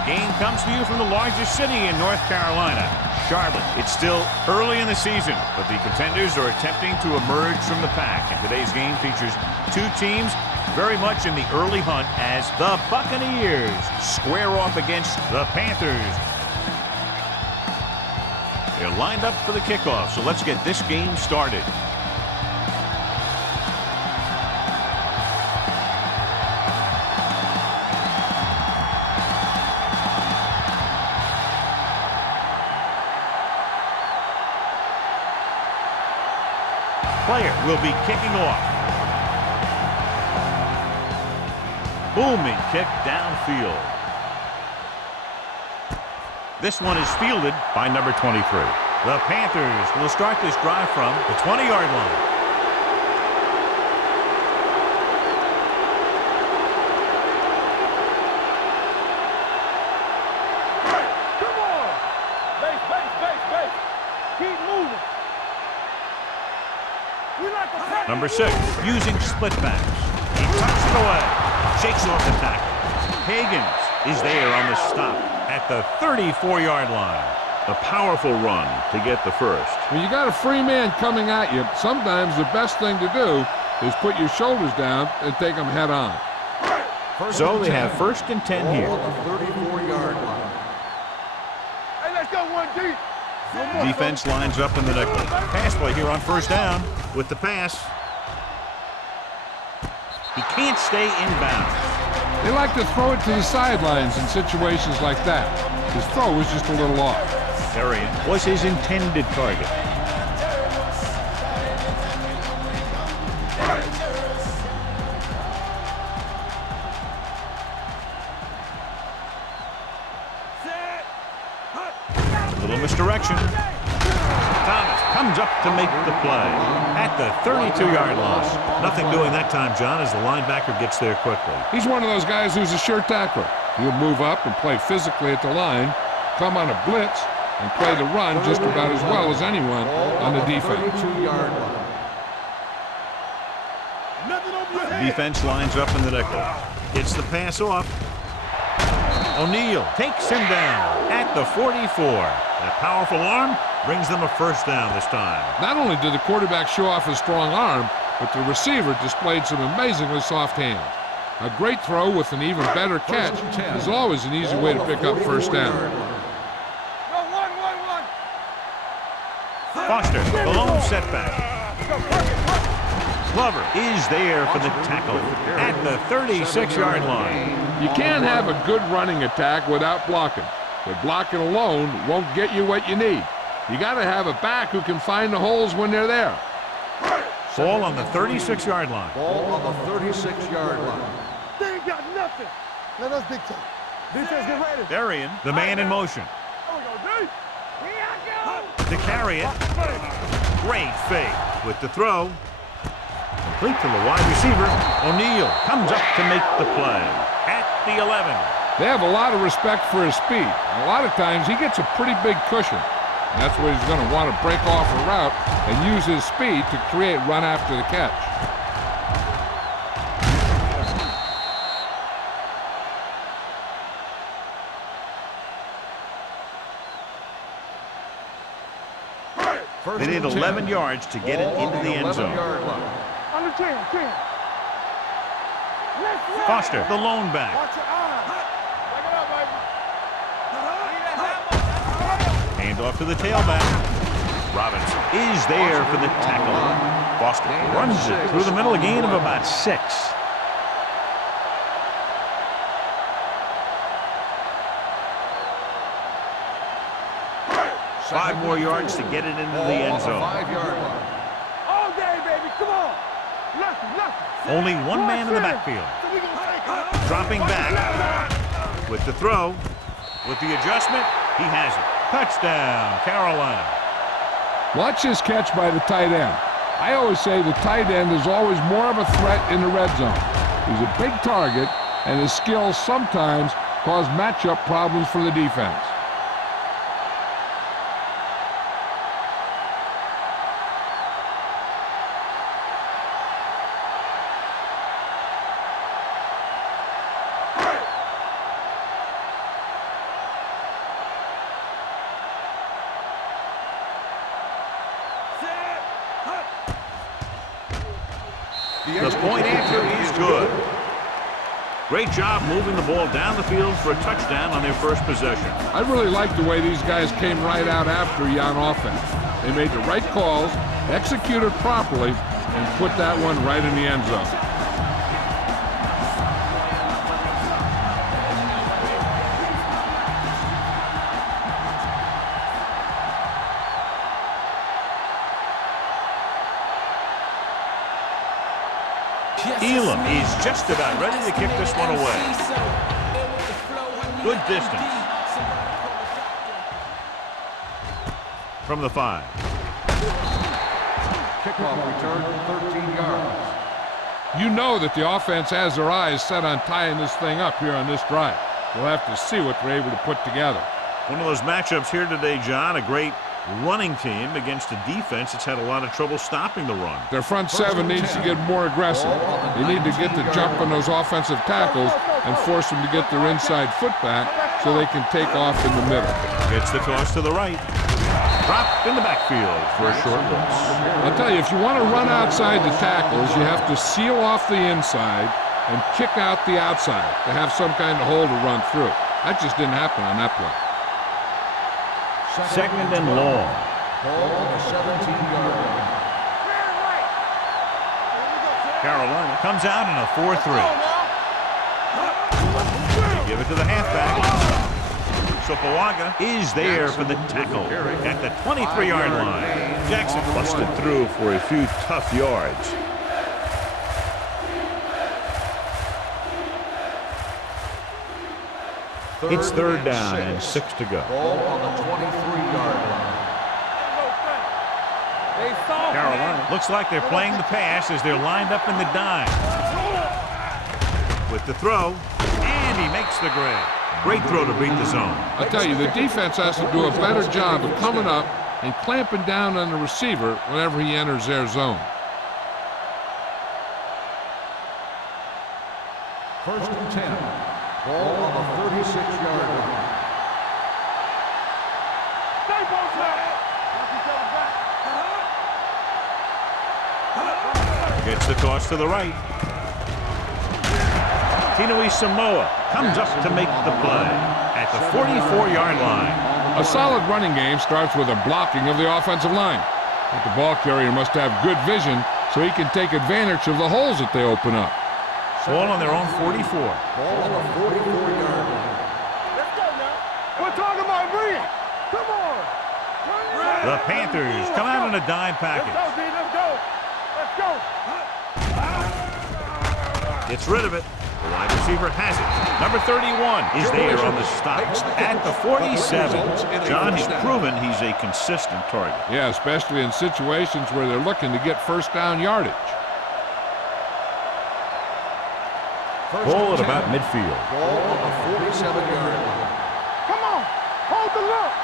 A game comes to you from the largest city in North Carolina, Charlotte. It's still early in the season, but the contenders are attempting to emerge from the pack. And today's game features two teams very much in the early hunt as the Buccaneers square off against the Panthers. They're lined up for the kickoff, so let's get this game started. Player will be kicking off. Booming kick downfield. This one is fielded by number 23. The Panthers will start this drive from the 20-yard line. Come on! Base. Keep moving. Number 6, using split backs. He tucks it away. Shakes off the tackle. Higgins is there on the stop at the 34-yard line. A powerful run to get the first. When you got a free man coming at you, sometimes the best thing to do is put your shoulders down and take them head on. So they have 1st and 10 here. The 34-yard line. Hey, let's go 1 deep. Defense lines up in the nickel. Pass play here on 1st down with the pass. He can't stay inbounds. They like to throw it to the sidelines in situations like that. His throw was just a little off. Arian was his intended target. Little misdirection. Thomas comes up to make the play at the 32-yard line. Nothing doing that time, John, as the linebacker gets there quickly. He's one of those guys who's a sure tackler. He'll move up and play physically at the line, come on a blitz, and play the run just about as well as anyone on the defense. 32-yard line. Defense lines up in the nickel. Gets the pass off. O'Neal takes him down at the 44. That powerful arm brings them a 1st down this time. Not only did the quarterback show off his strong arm, but the receiver displayed some amazingly soft hands. A great throw with an even better catch is always an easy way to pick up 1st down. Foster, the lone setback. Glover is there for the tackle at the 36-yard line. You can't have a good running attack without blocking. But blocking alone won't get you what you need. You got to have a back who can find the holes when they're there. Ball on the 36-yard line. Ball on the 36-yard line. They ain't got nothing. Let us dictate. Defense get ready. Arian, the man in motion. To carry it. Great fake with the throw. Complete to the wide receiver. O'Neal comes up to make the play at the 11. They have a lot of respect for his speed. And a lot of times he gets a pretty big cushion. And that's where he's going to want to break off a route and use his speed to create run after the catch. They need 11 yards to get it into the end zone. On the 10. Foster, the lone back. Watch your eyes. Back it up, baby. Hand off to the tailback. Robbins is there for the tackle. Foster runs it through the middle, a gain of about 6. Five more yards to get it into the end zone. 5-yard line. All day, baby. Come on. Nothing. Only one man in the backfield. Dropping back with the throw. With the adjustment, he has it. Touchdown, Carolina. Watch this catch by the tight end. I always say the tight end is always more of a threat in the red zone. He's a big target, and his skills sometimes cause matchup problems for the defense. The point after is good. Great job moving the ball down the field for a touchdown on their first possession. I really like the way these guys came right out after you on offense. They made the right calls, executed properly, and put that one right in the end zone. Elam is just about ready to kick this one away. Good distance. From the 5. Kickoff return, 13 yards. You know that the offense has their eyes set on tying this thing up here on this drive. We'll have to see what they're able to put together. One of those matchups here today, John, a great running team against a defense that's had a lot of trouble stopping the run. Their front seven needs to get more aggressive. They need to get the jump on those offensive tackles and force them to get their inside foot back so they can take off in the middle. Gets the toss to the right. Dropped in the backfield for a short loss. I'll tell you, if you want to run outside the tackles, you have to seal off the inside and kick out the outside to have some kind of hole to run through. That just didn't happen on that play. Second and long. Ball on the 17-yard line. Carolina comes out in a 4-3. They give it to the halfback. Sopoaga is there for the tackle at the 23-yard line. Jackson busted through for a few tough yards. It's third down and 6 to go. Ball on the 23-yard line. Carolina looks like they're playing the pass as they're lined up in the dime. With the throw, and he makes the grab. Great throw to beat the zone. I tell you, the defense has to do a better job of coming up and clamping down on the receiver whenever he enters their zone. First and 10. Ball on the 36-yard line. Gets the toss to the right. Tinui Samoa comes up to make the play at the 44-yard line. A solid running game starts with a blocking of the offensive line. But the ball carrier must have good vision so he can take advantage of the holes that they open up. Ball on their own 44. Ball on the 44-yard line. Let's go now. We're talking about bring. Come on. The Panthers come out in a dime package. Let's go, D. Let's go. Let's go. Gets rid of it. The wide receiver has it. Number 31 is there on the stop at the 47. John, he's proven he's a consistent target. Yeah, especially in situations where they're looking to get first down yardage. Ball at about midfield. Ball on the 47-yard line. Come on. Hold the look.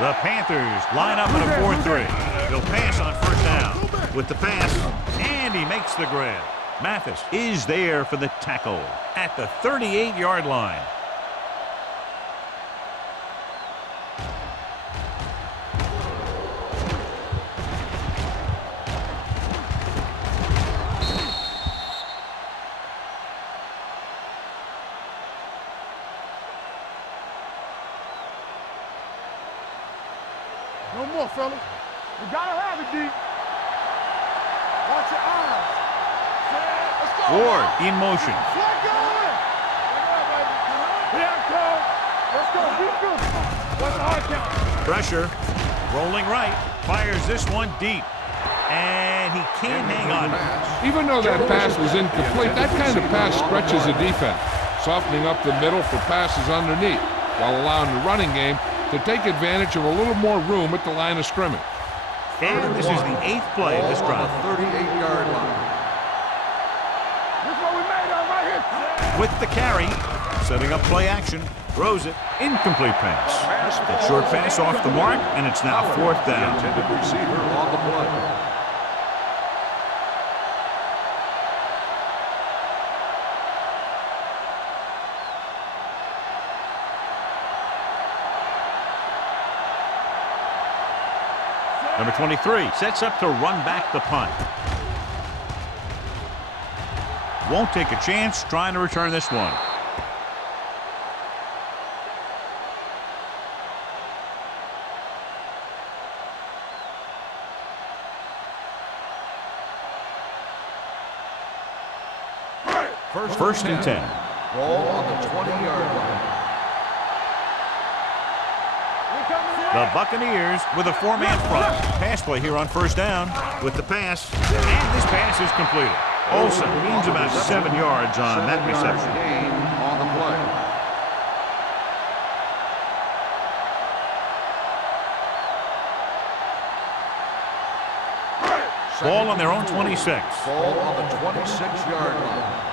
The Panthers line up in a 4-3. They'll pass on first down. With the pass, and he makes the grab. Mathis is there for the tackle at the 38-yard line. No more, fellas. We gotta have it, D. Watch your eyes. Let's go. Ward in motion. Flag going. Here I come. Let's go. Be good. What's the hard count? Pressure. Rolling right. Fires this one deep. And he can't hang on. Even though that pass was incomplete, that kind of pass stretches the defense, softening up the middle for passes underneath, while allowing the running game to take advantage of a little more room at the line of scrimmage. And this is the 8th play of this drive. 38-yard line. This is what we made of right here. With the carry, setting up play action, throws it, incomplete pass. That short pass off the mark, and it's now 4th down. Intended receiver on the play. Number 23 sets up to run back the punt. won't take a chance trying to return this one. First and 10. Ball on the 20-yard line. The Buccaneers with a 4-man front. Pass play here on first down with the pass. And this pass is completed. Olsen gains about 7 yards on that reception. Gain on the play. Ball on their own 26. Ball on the 26-yard line.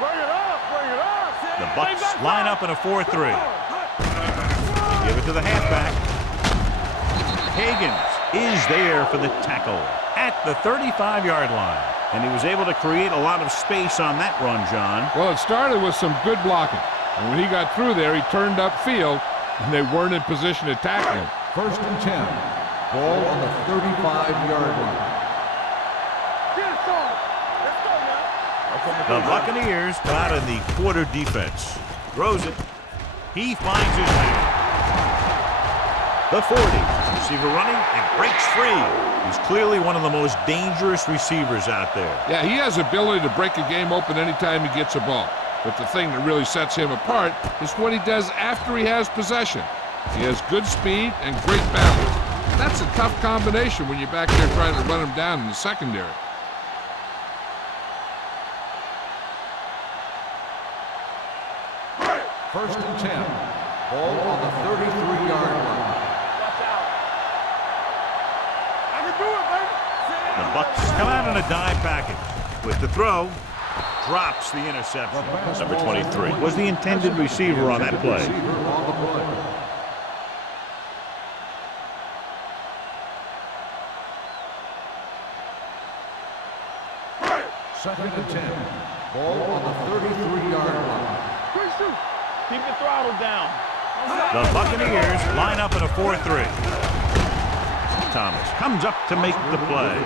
Bring it up, bring it up. The Bucs line up in a 4-3. Give it to the halfback. Higgins is there for the tackle at the 35-yard line. And he was able to create a lot of space on that run, John. Well, it started with some good blocking. And when he got through there, he turned upfield, and they weren't in position to tackle him. First and 10. Ball on the 35-yard line. The Buccaneers come out in the quarter defense. Throws it. He finds his man. The 40. Receiver running and breaks free. He's clearly one of the most dangerous receivers out there. Yeah, he has the ability to break a game open anytime he gets a ball. But the thing that really sets him apart is what he does after he has possession. He has good speed and great balance. That's a tough combination when you're back there trying to run him down in the secondary. First and 10. Ball on the 33-yard line. Watch out. I can do it, baby. The Bucs come out in a dive package. With the throw, drops the interception. Number 23 was the intended receiver on that play. Second and 10. Ball on the 33-yard line. Quick shoot. Keep the throttle down. The Buccaneers line up in a 4-3. Thomas comes up to make the play.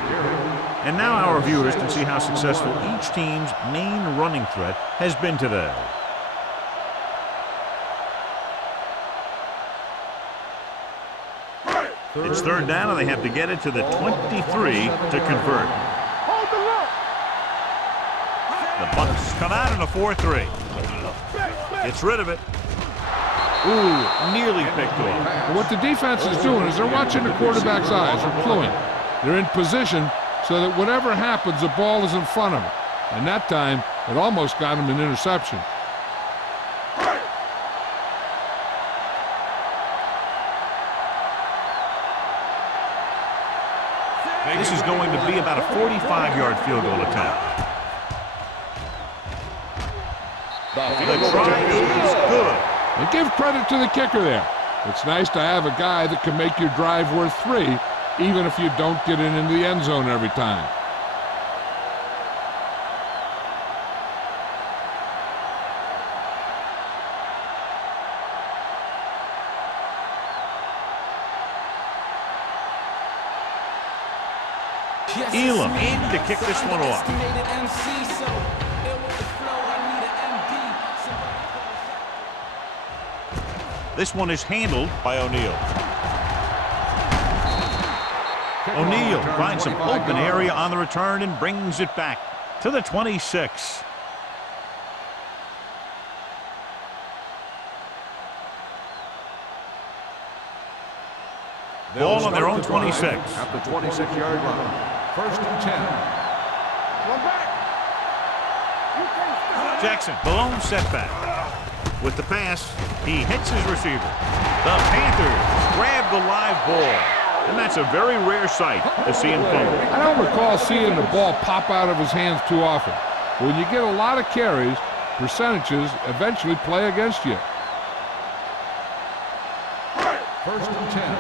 And now our viewers can see how successful each team's main running threat has been today. It's third down, and they have to get it to the 23 to convert. Hold the look. The Bucs come out in a 4-3. Gets rid of it. Ooh, nearly picked off. What the defense is doing is they're watching the quarterback's eyes. They're cluing. They're in position so that whatever happens, the ball is in front of them. And that time, it almost got him an interception. This is going to be about a 45-yard field goal attempt. The try is good. And give credit to the kicker there. It's nice to have a guy that can make your drive worth 3, even if you don't get it into the end zone every time. Elam in to kick this one off. This one is handled by O'Neal. O'Neal finds some open area on the return and brings it back to the 26. Ball on their own 26. At the 26-yard line. First and 10. Go back. You can't stop. Jackson, the lone setback. With the pass, he hits his receiver. The Panthers grab the live ball. And that's a very rare sight to see in fumble. I don't recall seeing the ball pop out of his hands too often. But when you get a lot of carries, percentages eventually play against you. First and 10.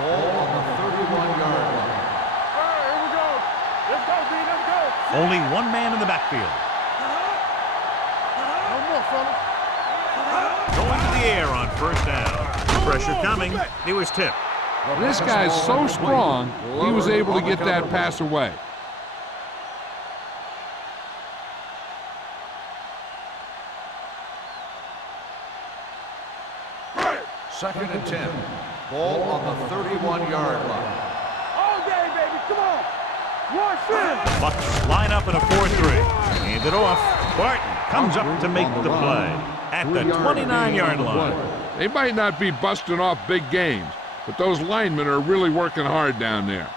Ball on the 31-yard line. All right, here we go. Let's go, D. Let's go. Only one man in the backfield. No more, fellas. Going to the air on first down. Pressure coming. It was tipped. This guy's so strong, he was able to get that pass away. Second and 10. Ball on the 31-yard line. All day, baby. Come on. One in. Bucks line up in a 4-3. Hand it off. Barton comes up to make the play at the 29-yard line. They might not be busting off big games, but those linemen are really working hard down there.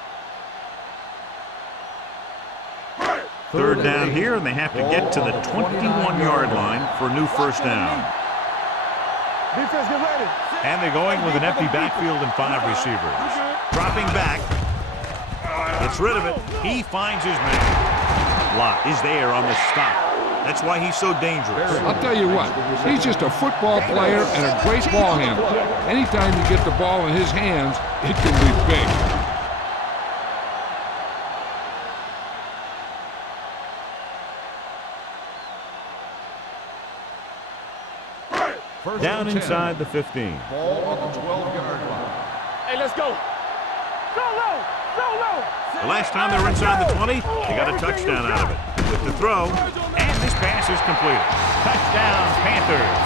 Third down here, and they have to get to the 21-yard line for a new first down. Defense, get ready. And they're going with an empty backfield and 5 receivers. Dropping back. Gets rid of it. He finds his man. Lott is there on the stop. That's why he's so dangerous. I'll tell you what, he's just a football player and a great ball handler. Anytime you get the ball in his hands, it can be big. Down inside the 15. Ball on the 12-yard line. Hey, let's go. Go low. Go low. The last time they were inside the 20, they got a touchdown out of it. With the throw, and this pass is completed. Touchdown, Panthers.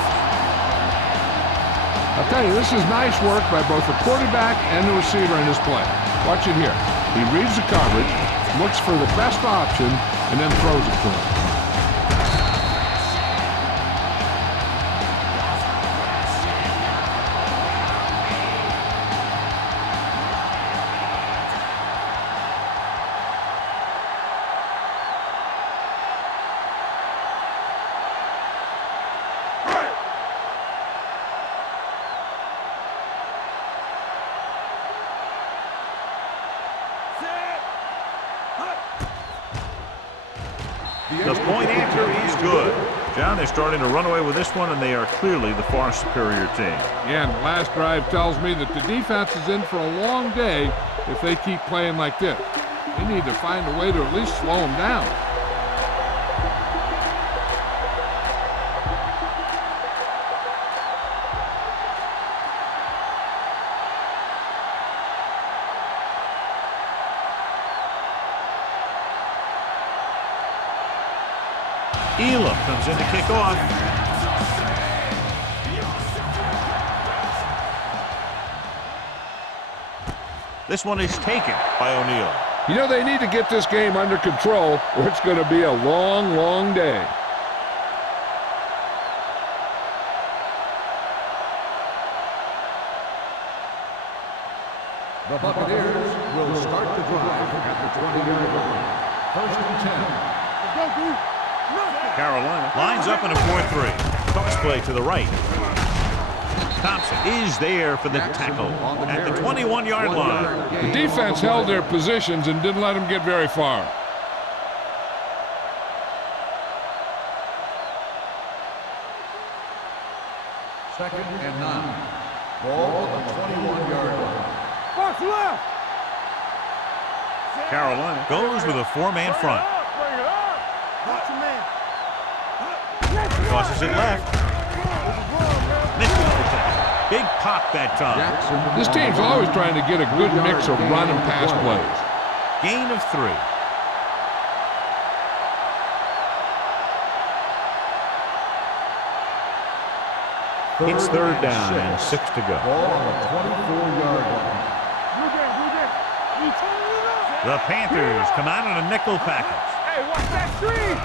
I'll tell you, this is nice work by both the quarterback and the receiver in this play. Watch it here. He reads the coverage, looks for the best option, and then throws it to him. The point after is good. John, they're starting to run away with this one, and they are clearly the far superior team. Yeah, and the last drive tells me that the defense is in for a long day if they keep playing like this. They need to find a way to at least slow them down. Elam comes in to kick off. This one is taken by O'Neal. You know, they need to get this game under control or it's going to be a long, long day. The Buccaneers will start the drive at the 20-yard line. First and 10. Let's go, dude. Carolina lines up in a 4-3. Toss play to the right. Thompson is there for the tackle at the 21-yard line. The defense held their positions and didn't let them get very far. Second and 9. Ball on the 21-yard line. Box left. Carolina goes with a 4-man front. Bring it up. Watch your man. Tosses it left. Misses the tackle. Big pop that time. This team's always trying to get a good mix of run and pass plays. Gain of 3. It's third down and 6 to go. Ball on the 24-yard line. The Panthers come out in a nickel package. Hey, watch that screen.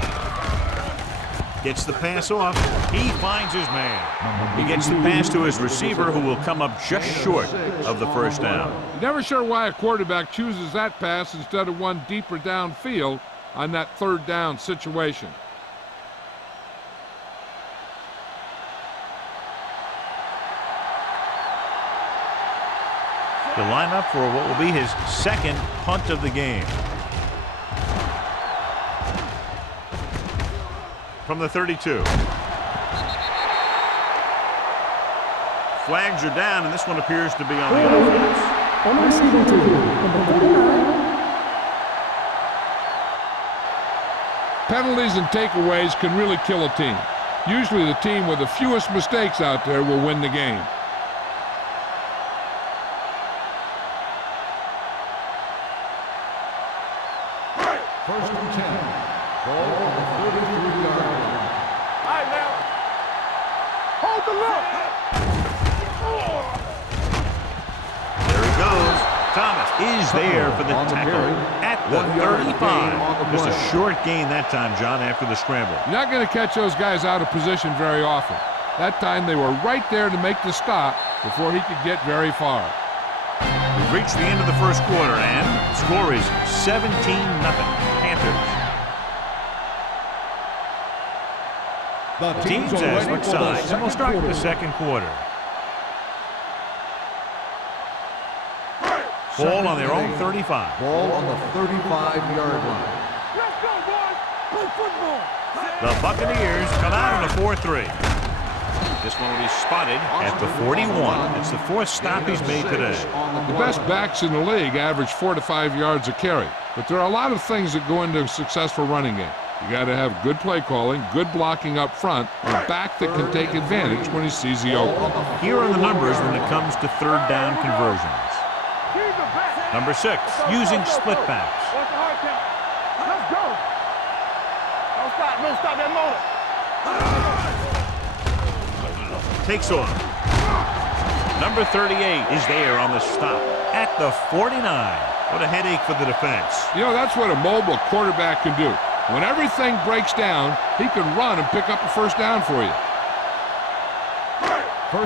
Gets the pass off. He finds his man. He gets the pass to his receiver, who will come up just short of the first down. Never sure why a quarterback chooses that pass instead of one deeper downfield on that third down situation. To line up for what will be his second punt of the game. From the 32. Flags are down, and this one appears to be on the offense. On receiving team, number 49. Penalties and takeaways can really kill a team. Usually the team with the fewest mistakes out there will win the game. First and 10. Ball on the 33-yard line. All right, now. Hold the look. Thomas is there for the tackle at the 35. Just a short gain that time, John, after the scramble. You're not going to catch those guys out of position very often. That time they were right there to make the stop before he could get very far. We've reached the end of the first quarter, and the score is 17-0 Panthers. The Teams as switch sides, and we'll start with the second quarter. Ball on their own 35. Ball on the 35-yard line. Let's go, boys. Play football. The Buccaneers come out on a 4-3. This one will be spotted at the 41. It's the fourth stop he's made today. The best backs in the league average 4 to 5 yards a carry. But there are a lot of things that go into a successful running game. You got to have good play calling, good blocking up front, and a back that can take advantage when he sees the opening. Here are the numbers when it comes to third down conversions. Number 6, using split backs. What's the hard count? Let's go. Don't stop that motor. Takes off. Number 38 is there on the stop at the 49. What a headache for the defense. You know, that's what a mobile quarterback can do. When everything breaks down, he can run and pick up a first down for you.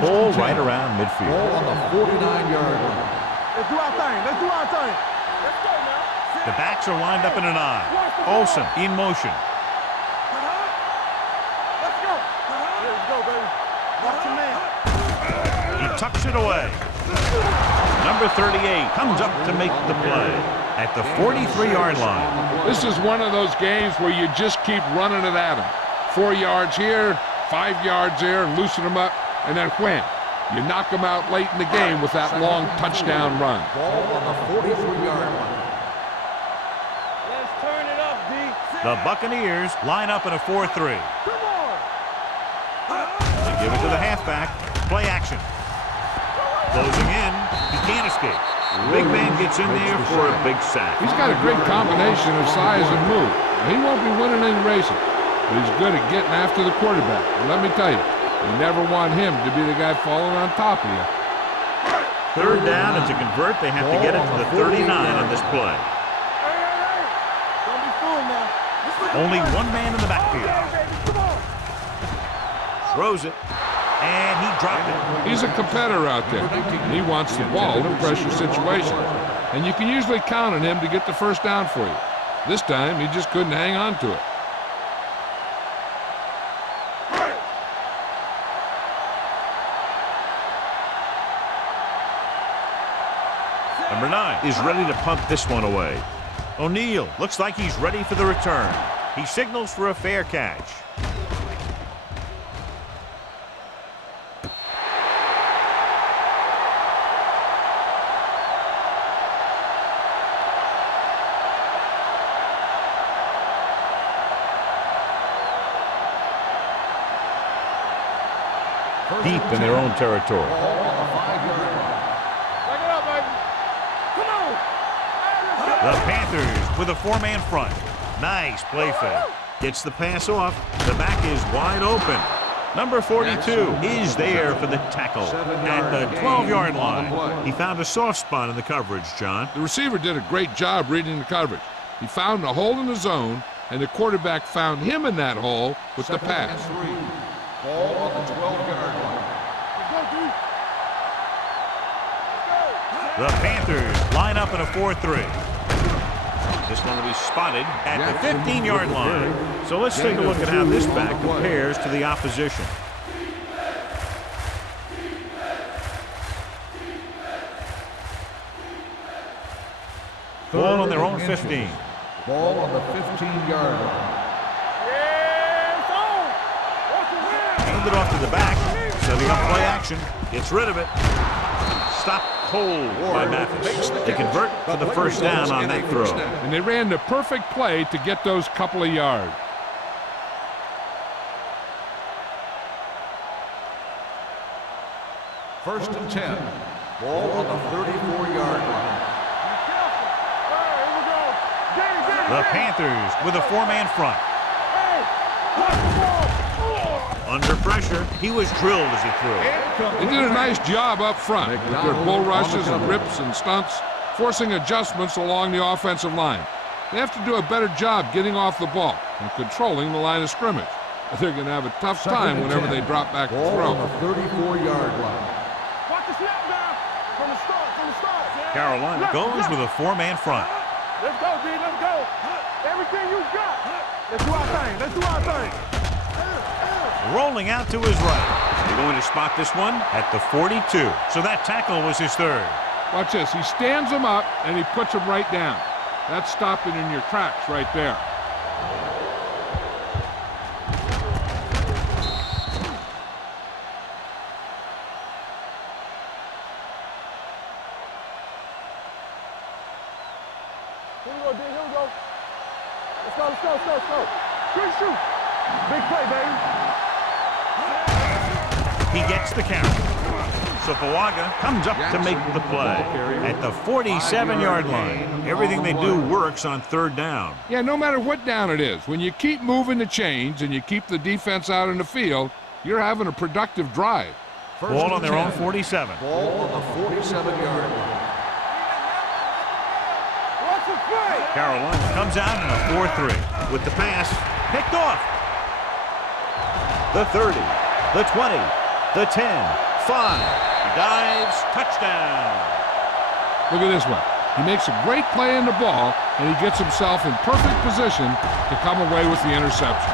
Ball right around midfield. Ball on the 49-yard line. Let's do our thing. Let's do our thing. Let's go, man. The backs are lined up in an I. Olsen in motion. Let's go. Let's go, baby. Watch your man. He tucks it away. Number 38 comes up to make the play at the 43-yard line. This is one of those games where you just keep running it at him. 4 yards here, 5 yards there, and loosen them up, and then wham. You knock them out late in the game with that long touchdown run. Ball on the 43-yard line. Let's turn it up, D. The Buccaneers line up in a 4-3. Come on. They give it to the halfback. Play action. Closing in. He can't escape. Big man gets in there for a big sack. He's got a great combination of size and move. He won't be winning any races, but he's good at getting after the quarterback. And let me tell you, you never want him to be the guy falling on top of you. Third down, and to convert, they have to get it to the 39 on this play. Hey. Don't be fooled now. Only one man in the backfield. Come on. Throws it, and he dropped it. He's a competitor out there. He wants the ball in pressure situations. And you can usually count on him to get the first down for you. This time, he just couldn't hang on to it. Number 9 is ready to punt this one away. O'Neal looks like he's ready for the return. He signals for a fair catch. Deep in their own territory. Back it up, baby. Come on. The Panthers with a 4-man front. Nice play fake. Gets the pass off. The back is wide open. Number 42 is there for the tackle at the 12-yard line. He found a soft spot in the coverage, John. The receiver did a great job reading the coverage. He found a hole in the zone, and the quarterback found him in that hole with the pass. Ball on the 12-yard line. The Panthers line up in a 4-3. This one will be spotted at the 15-yard line. So let's take a look at how this back compares to the opposition. Ball on their own 15. Ball on the 15-yard line. Handed off to the back, setting up play action. Gets rid of it. Stop cold by Mathis. They convert for the first down on that throw. And they ran the perfect play to get those couple of yards. First and 10. Ball on the 34-yard line. The Panthers with a 4-man front. Under pressure, he was drilled as he threw. They did a nice job up front with their bull rushes and rips and stunts. forcing adjustments along the offensive line. They have to do a better job getting off the ball and controlling the line of scrimmage. They're going to have a tough time whenever they drop back to throw. On the 34-yard line. Watch the snap now. From the start. Carolina goes with a four-man front. Let's go, D. Let's go. Everything you got. Let's do our thing. Rolling out to his right. They're going to spot this one at the 42. So that tackle was his third. Watch this. He stands him up, and he puts him right down. That's stopping in your tracks right there. Here we go, D. Here we go. Let's go. Good shoot. Big play, baby. He gets the carry. So Pawaga comes up to make the play at the 47-yard line. Everything they do works on third down. Yeah, no matter what down it is, when you keep moving the chains and you keep the defense out in the field, you're having a productive drive. Ball on their own 47. Ball on the 47-yard line. Carolina comes out in a 4-3 with the pass picked off. The 30, the 20, the 10, 5. He dives, touchdown. Look at this one. He makes a great play in the ball, and he gets himself in perfect position to come away with the interception.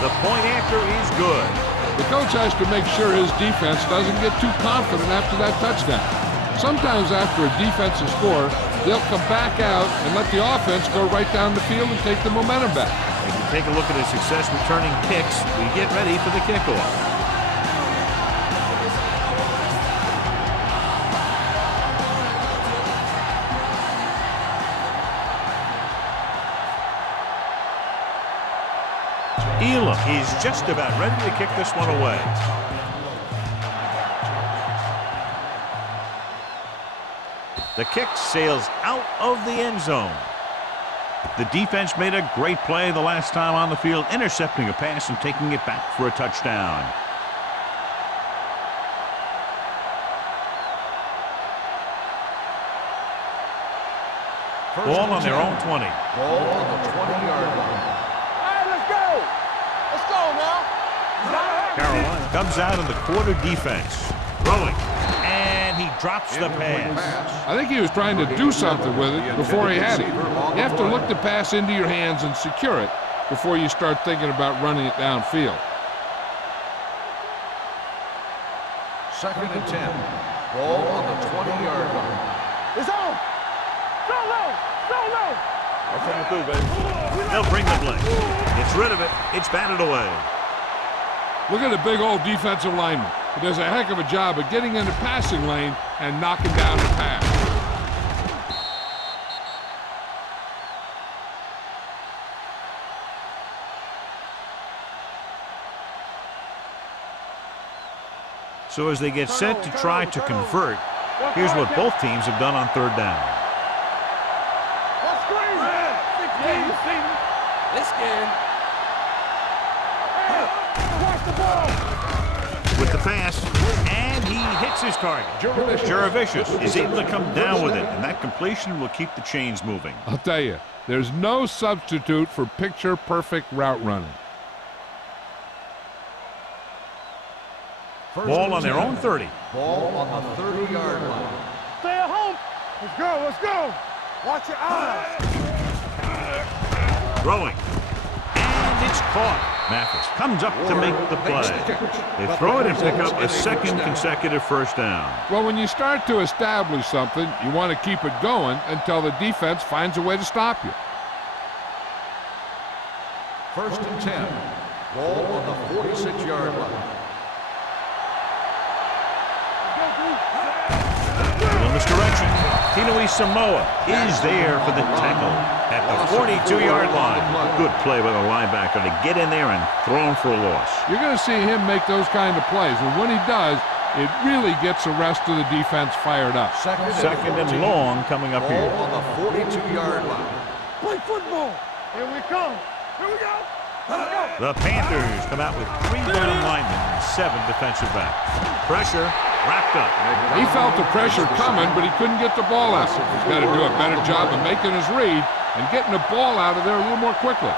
The point after is good. The coach has to make sure his defense doesn't get too confident after that touchdown. Sometimes after a defensive score, they'll come back out and let the offense go right down the field and take the momentum back. If you take a look at his success returning kicks, we get ready for the kickoff. Elam is just about ready to kick this one away. The kick sails out of the end zone. The defense made a great play the last time on the field, intercepting a pass and taking it back for a touchdown. Ball on their own 20. Ball on the 20-yard line. Carolina comes out of the quarter defense. Throwing. And he drops the pass. I think he was trying to do something with it before he had it. You have to look the pass into your hands and secure it before you start thinking about running it downfield. 2nd and 10. Ball on the 20-yard line. It's on. So low. That's coming through, baby. They'll bring the blitz. Gets rid of it. It's batted away. Look at the big old defensive lineman. He does a heck of a job of getting in the passing lane and knocking down the pass. So as they get set to try to convert, here's what both teams have done on third down. Let's screen. 16. This game. Watch the ball. With the pass, and he hits his target. Juravicius is able to come down with it, and that completion will keep the chains moving. I'll tell you, there's no substitute for picture-perfect route running. Ball on their own 30. Ball on the 30-yard line. Stay at home. Let's go. Watch your eyes. Throwing. And it's caught. Mathis comes up to make the play. They throw it and pick up a second consecutive first down. Well, when you start to establish something, you want to keep it going until the defense finds a way to stop you. 1st and 10. Ball on the 46-yard line. Misdirection. Tinui Samoa is there for the tackle at the 42-yard line. Good play by the linebacker to get in there and throw him for a loss. You're going to see him make those kind of plays, and when he does, it really gets the rest of the defense fired up. Second and long coming up here. On the 42-yard line. Play football. Here we come. Here we go. Let's go. The Panthers come out with 3 bottom linemen and 7 defensive backs. Pressure wrapped up. He felt the pressure coming, but he couldn't get the ball out. He's got to do a better job of making his read and getting the ball out of there a little more quickly.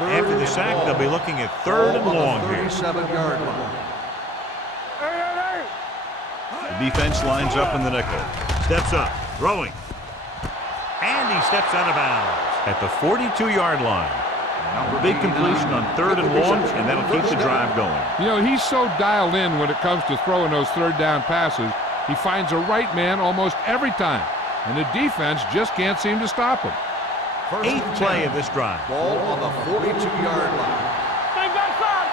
After the sack, they'll be looking at 3rd and long here. 37-yard line. Hey, hey, hey. The defense lines up in the nickel. Steps up, throwing. And he steps out of bounds at the 42-yard line. Big completion on 3rd and long, and that'll keep the drive going. You know, he's so dialed in when it comes to throwing those 3rd down passes. He finds the right man almost every time, and the defense just can't seem to stop him. 8th play of this drive. Ball on the 42-yard line. Stay back side.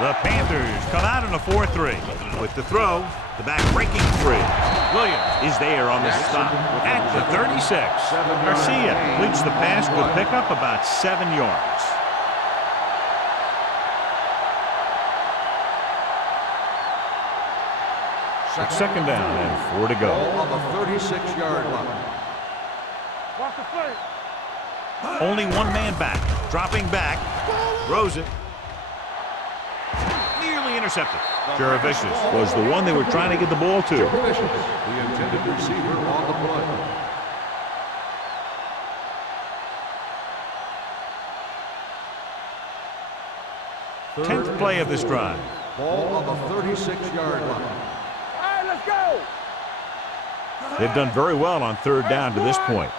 The Panthers come out in a 4-3. With the throw, the back breaking free. Williams is there on the stop at the 36. Garcia completes the pass with pickup about 7 yards. It's 2nd down and 4 to go. Ball on the 36-yard line. Watch the play. Only one man back. Dropping back. Throws it. Nearly intercepted. Jaravicius was the one they were trying to get the ball to. Vicious, the intended receiver on the play. Tenth play of this drive. Ball on the 36-yard line. All right, let's go. They've done very well on 3rd down to this point.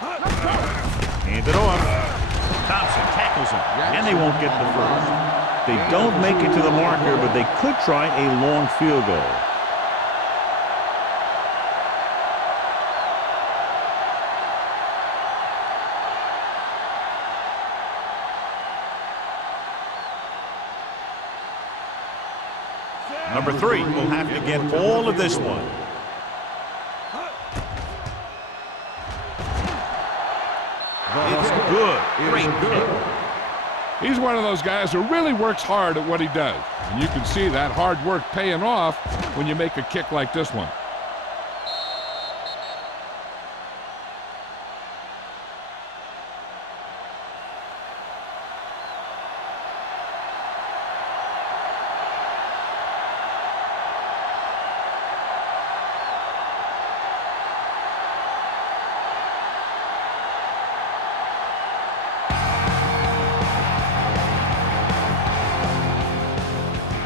Hand it off. Thompson tackles him, and they won't get the first. They don't make it to the marker, but they could try a long field goal. Number 3 will have to get all of this one. It's good. Great kick. He's one of those guys who really works hard at what he does. And you can see that hard work paying off when you make a kick like this one.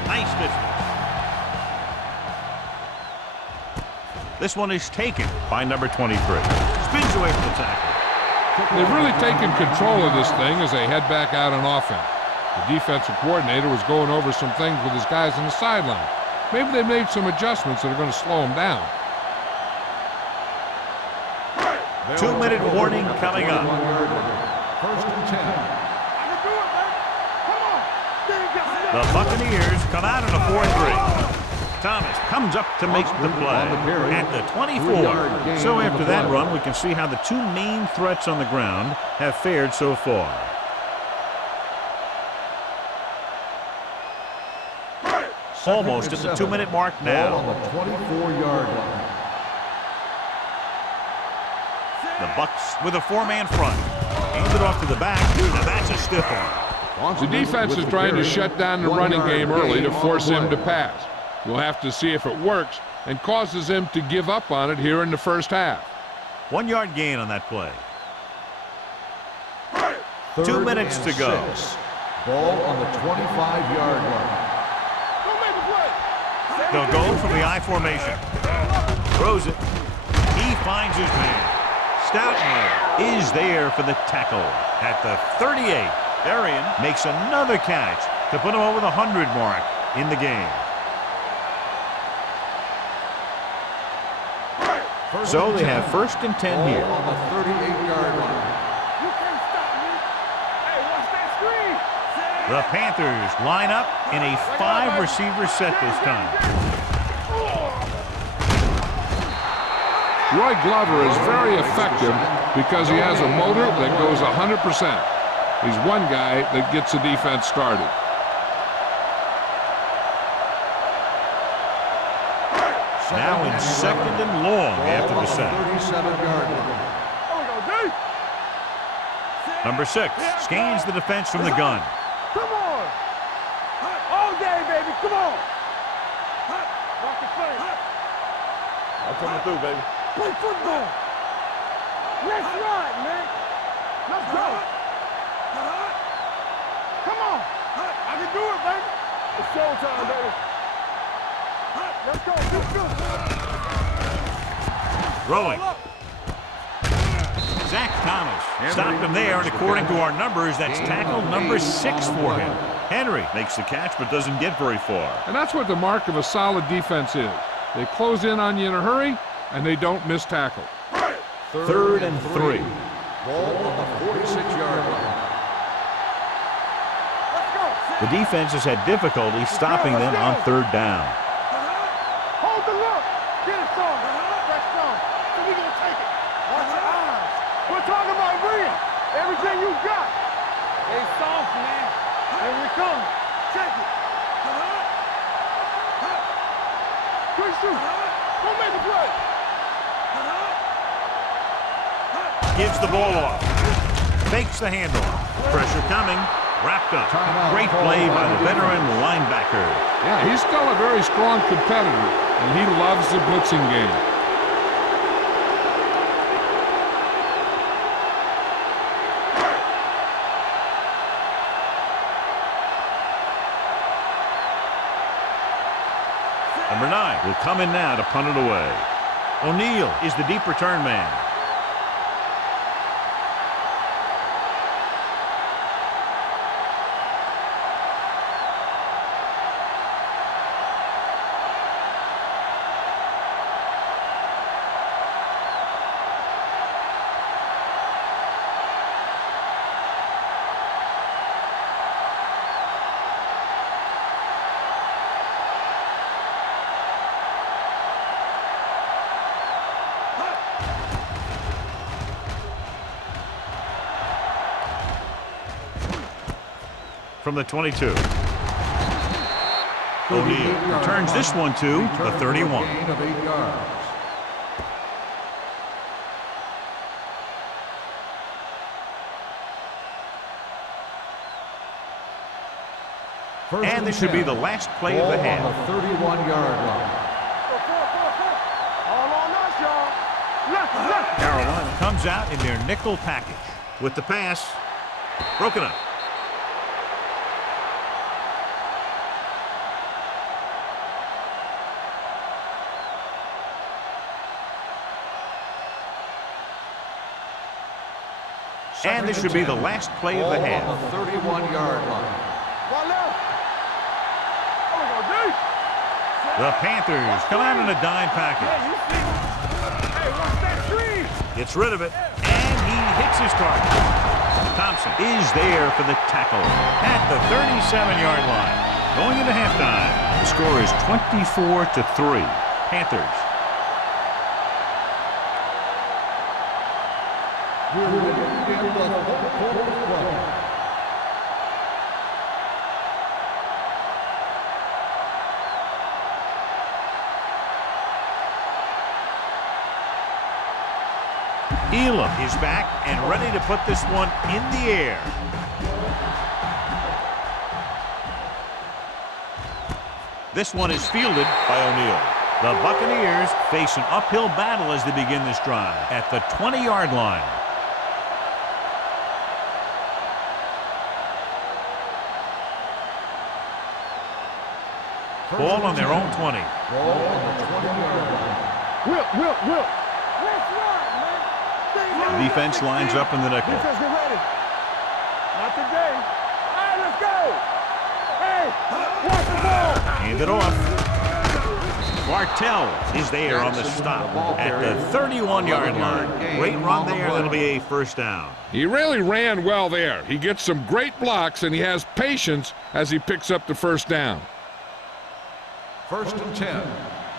Nice business. This one is taken by number 23. Spins away from the tackle. They've really taken control of this thing as they head back out on offense. The defensive coordinator was going over some things with his guys on the sideline. Maybe they made some adjustments that are going to slow them down. 2-minute warning coming up. 1st and 10. I can do it, man. Come on. There you go. The Buccaneers come out in a 4-3. Thomas comes up to make the play at the 24. So after that run, we can see how the 2 main threats on the ground have fared so far. Almost at the 2-minute mark Ball now. on the 24-yard line. The Bucks with a 4-man front. Hands it off to the back. Now that's a stiff one. The defense is trying to shut down the running game early to force him to pass. We'll have to see if it works and causes him to give up on it here in the first half. 1-yard gain on that play. 2 3rd minutes and to go. 6. Ball on the 25-yard line. Don't make a play. They'll go from the I formation. Throws it. He finds his man. Stoutmire is there for the tackle at the 38. Arian makes another catch to put him over the 100 mark in the game. So they have 1st and 10 here. On the 38-yard line. You can't stop me. Hey, watch that screen. The Panthers line up in a 5-receiver set this time. Roy Glover is very effective because he has a motor that goes 100%. He's one guy that gets the defense started. Now in 2nd and long after the set. 37-yard line. Number 6 scans the defense from the gun. Come on! All day, baby, come on! Watch the play. I'm coming through, baby. Play football! Let's ride, man! Let's go! Come on! I can do it, baby! It's showtime, baby! Let's go, let's go! Throwing. Zach Thomas stopped him there, and according to our numbers, that's tackle number 6 for him. Henry makes the catch but doesn't get very far. And that's what the mark of a solid defense is. They close in on you in a hurry, and they don't miss tackle. 3rd and 3. Ball on the 46-yard line. The defense has had difficulty stopping them on 3rd down. Hold the look! Get it strong! That's strong! So we're gonna take it! Watch your eyes! We're talking about Rhea! Everything you got! Stay soft, man! Here we come! Check it! Quick shoot! Go make a play! Gives the ball off. Fakes the handoff. Pressure coming. Wrapped up. Great play by the veteran linebacker. Yeah, he's still a very strong competitor, and he loves the blitzing game. Number 9 will come in now to punt it away. O'Neal is the deep return man. From the 22. O'Neal returns this one to the 31. Gain of 8 yards. And this should be the last play of the half. On the 31-yard line. All on us, y'all! Left! Carolina comes out in their nickel package. With the pass, broken up. And this should be the last play of the half. On the 31-yard line. One left! Oh, we go deep! The Panthers come out in a dime package. Hey, you see? Hey, watch that screen! Gets rid of it, and he hits his target. Thompson is there for the tackle at the 37-yard line. Going into halftime, the score is 24-3. Panthers. We're ready to begin the fourth quarter. Elam is back and ready to put this one in the air. This one is fielded by O'Neal. The Buccaneers face an uphill battle as they begin this drive at the 20-yard line. Ball on their own 20. Ball on the 20-yard line. Will. Let's run, man. The defense lines up in the nickel. Defense, get ready. Not today. All right, let's go. Hey, watch the ball. Hand it off. Bartell is there on the stop at the 31-yard line. Great run there. That'll be a first down. He really ran well there. He gets some great blocks, and he has patience as he picks up the first down. 1st and 10.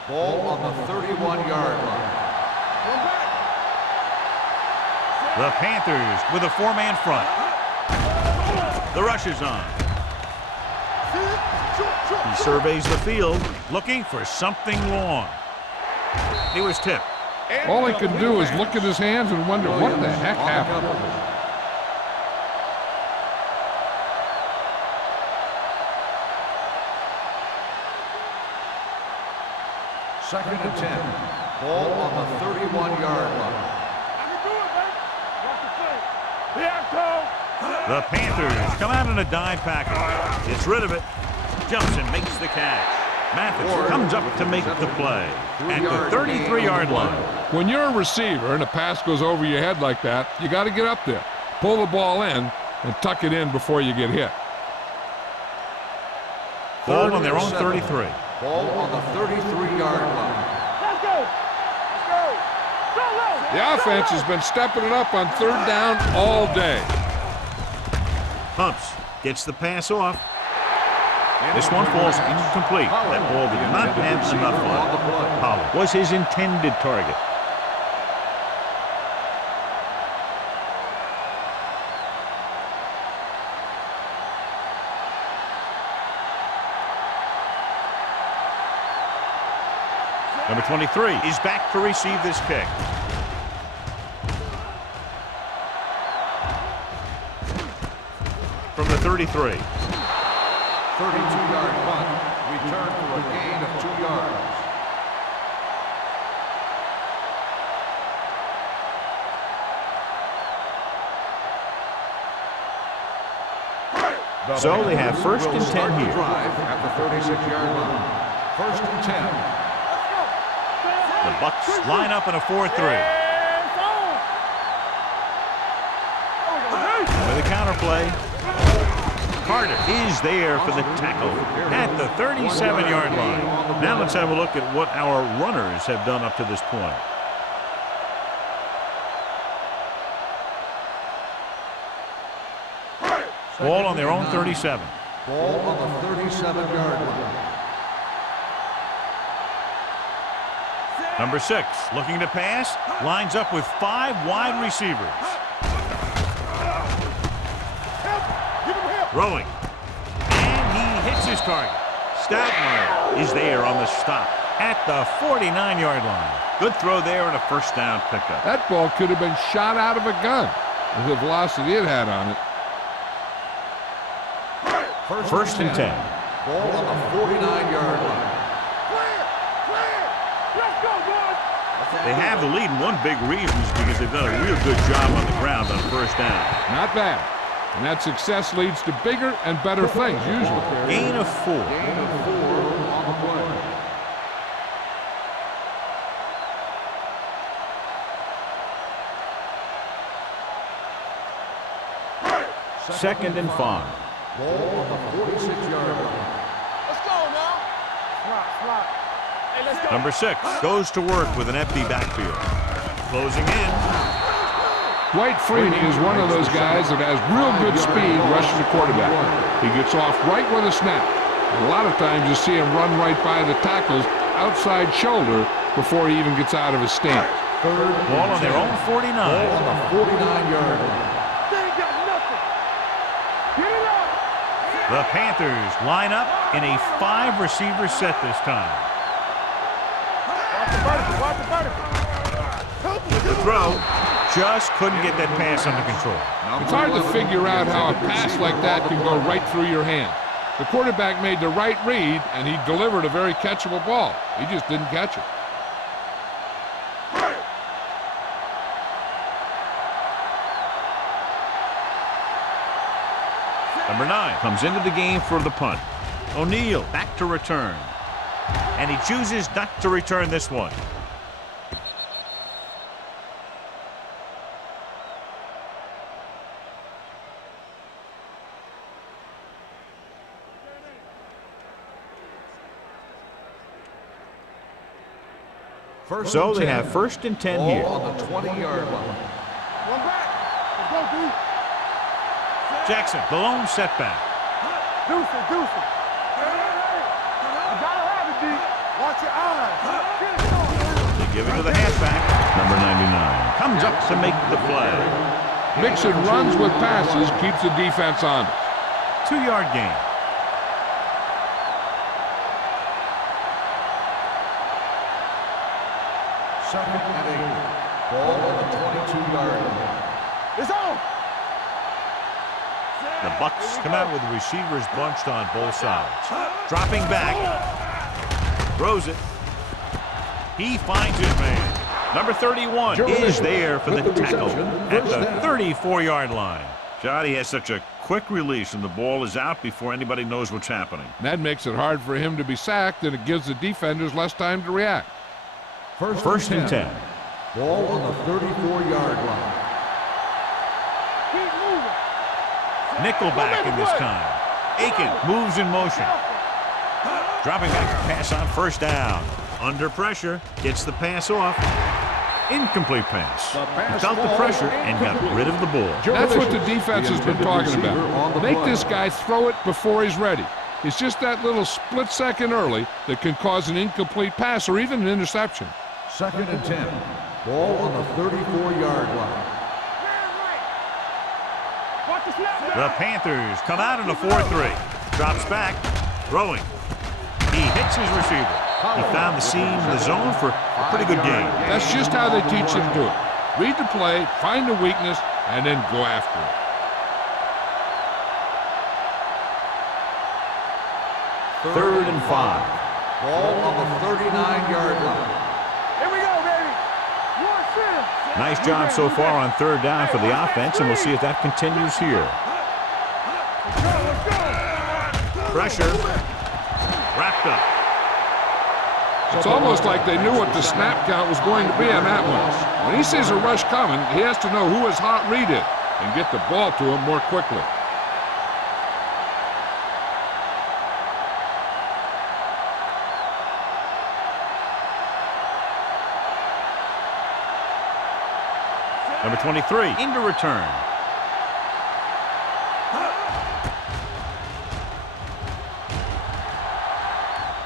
Ball on the 31-yard line. The Panthers with a 4-man front. The rush is on. He surveys the field, looking for something long. He was tipped. All he can do is look at his hands and wonder what the heck happened. Second and 10. Ball on the 31-yard line. The Panthers come out in a dime package. Gets rid of it. Jumps and makes the catch. Mathis comes up to make the play at the 33-yard line. When you're a receiver and a pass goes over your head like that, you got to get up there, pull the ball in, and tuck it in before you get hit. Ball on their own 33. Ball on the 33-yard line. Let's go. Let's go. The offense has been stepping it up on 3rd down all day. Pumps, gets the pass off. This one falls incomplete. That ball did not have enough on it. Powell was his intended target. Number 23 is back to receive this kick. From the 33. 32-yard punt. Return for a gain of 2 yards. So they have 1st and 10 here. Drive at the 36-yard line. 1st and 10. The Bucks line up in a 4-3. With a counterplay. Carter is there for the tackle at the 37-yard line. Now let's have a look at what our runners have done up to this point. Ball on their own 37. Ball on the 37-yard line. Number 6 looking to pass. Lines up with 5 wide receivers. Throwing. And he hits his target. Stoudemire is there on the stop at the 49-yard line. Good throw there and a first down pickup. That ball could have been shot out of a gun with the velocity it had on it. 1st and 10. Ball on the 49-yard line. They have the lead, and one big reason is because they've done a real good job on the ground on first down. Not bad. And that success leads to bigger and better things, usually. Gain of 4. Gain of 4 on the play. 2nd and 5. Ball on the 46-yard line. Let's go now. Slot. Hey, let's go. Number 6 goes to work with an empty backfield. Closing in. Dwight Freeney is one of those guys that has real good speed rushing the quarterback. He gets off right with a snap. And a lot of times you see him run right by the tackle's outside shoulder before he even gets out of his stance. Ball on their own 49. Ball on the 49-yard line. They ain't got nothing. Get it up. The Panthers line up in a 5-receiver set this time. Watch the vertical. With the throw, just couldn't get that pass under control. It's hard to figure out how a pass like that can go right through your hand. The quarterback made the right read, and he delivered a very catchable ball. He just didn't catch it. Number 9 comes into the game for the punt. O'Neal back to return. And he chooses not to return this one. So they have 1st and 10 here. Ball on the 20-yard line. One back. Let's go, D. Jackson, the lone setback. Deuce it, deuce it. You gotta have it, D. Watch your eyes. Get it going. They give it to the halfback. Number 99 comes up to make the play. Mixing runs with passes keeps the defense honest. 2-yard gain. Second and 8. Ball on the 22-yard line. It's on. The Bucks come out with the receivers bunched on both sides. Dropping back. Throws it. He finds his man. Number 31 is there for the tackle at the 34-yard line. Johnny has such a quick release, and the ball is out before anybody knows what's happening. That makes it hard for him to be sacked, and it gives the defenders less time to react. First and 10. Ball on the 34-yard line. Keep moving. Nickelback in this time. Aiken moves in motion. Dropping back to pass on 1st down. Under pressure, gets the pass off. Incomplete pass. He felt the pressure and got rid of the ball. That's what the defense has been talking about. Make this guy throw it before he's ready. It's just that little split second early that can cause an incomplete pass or even an interception. Second and 10. Ball on the 34-yard line. Watch the snap. The Panthers come out in a 4-3. Drops back, throwing. He hits his receiver. He found the seam in the zone for a pretty good game. That's just how they teach you to do it. Read the play, find the weakness, and then go after it. 3rd and 5. Ball on the 39-yard line. Here we go, baby. One sin. Nice job so far on 3rd down for the offense, and we'll see if that continues here. Pressure. Wrapped up. It's almost like they knew what the snap count was going to be on that one. When he sees a rush coming, he has to know who his hot read is and get the ball to him more quickly. Number 23 into return.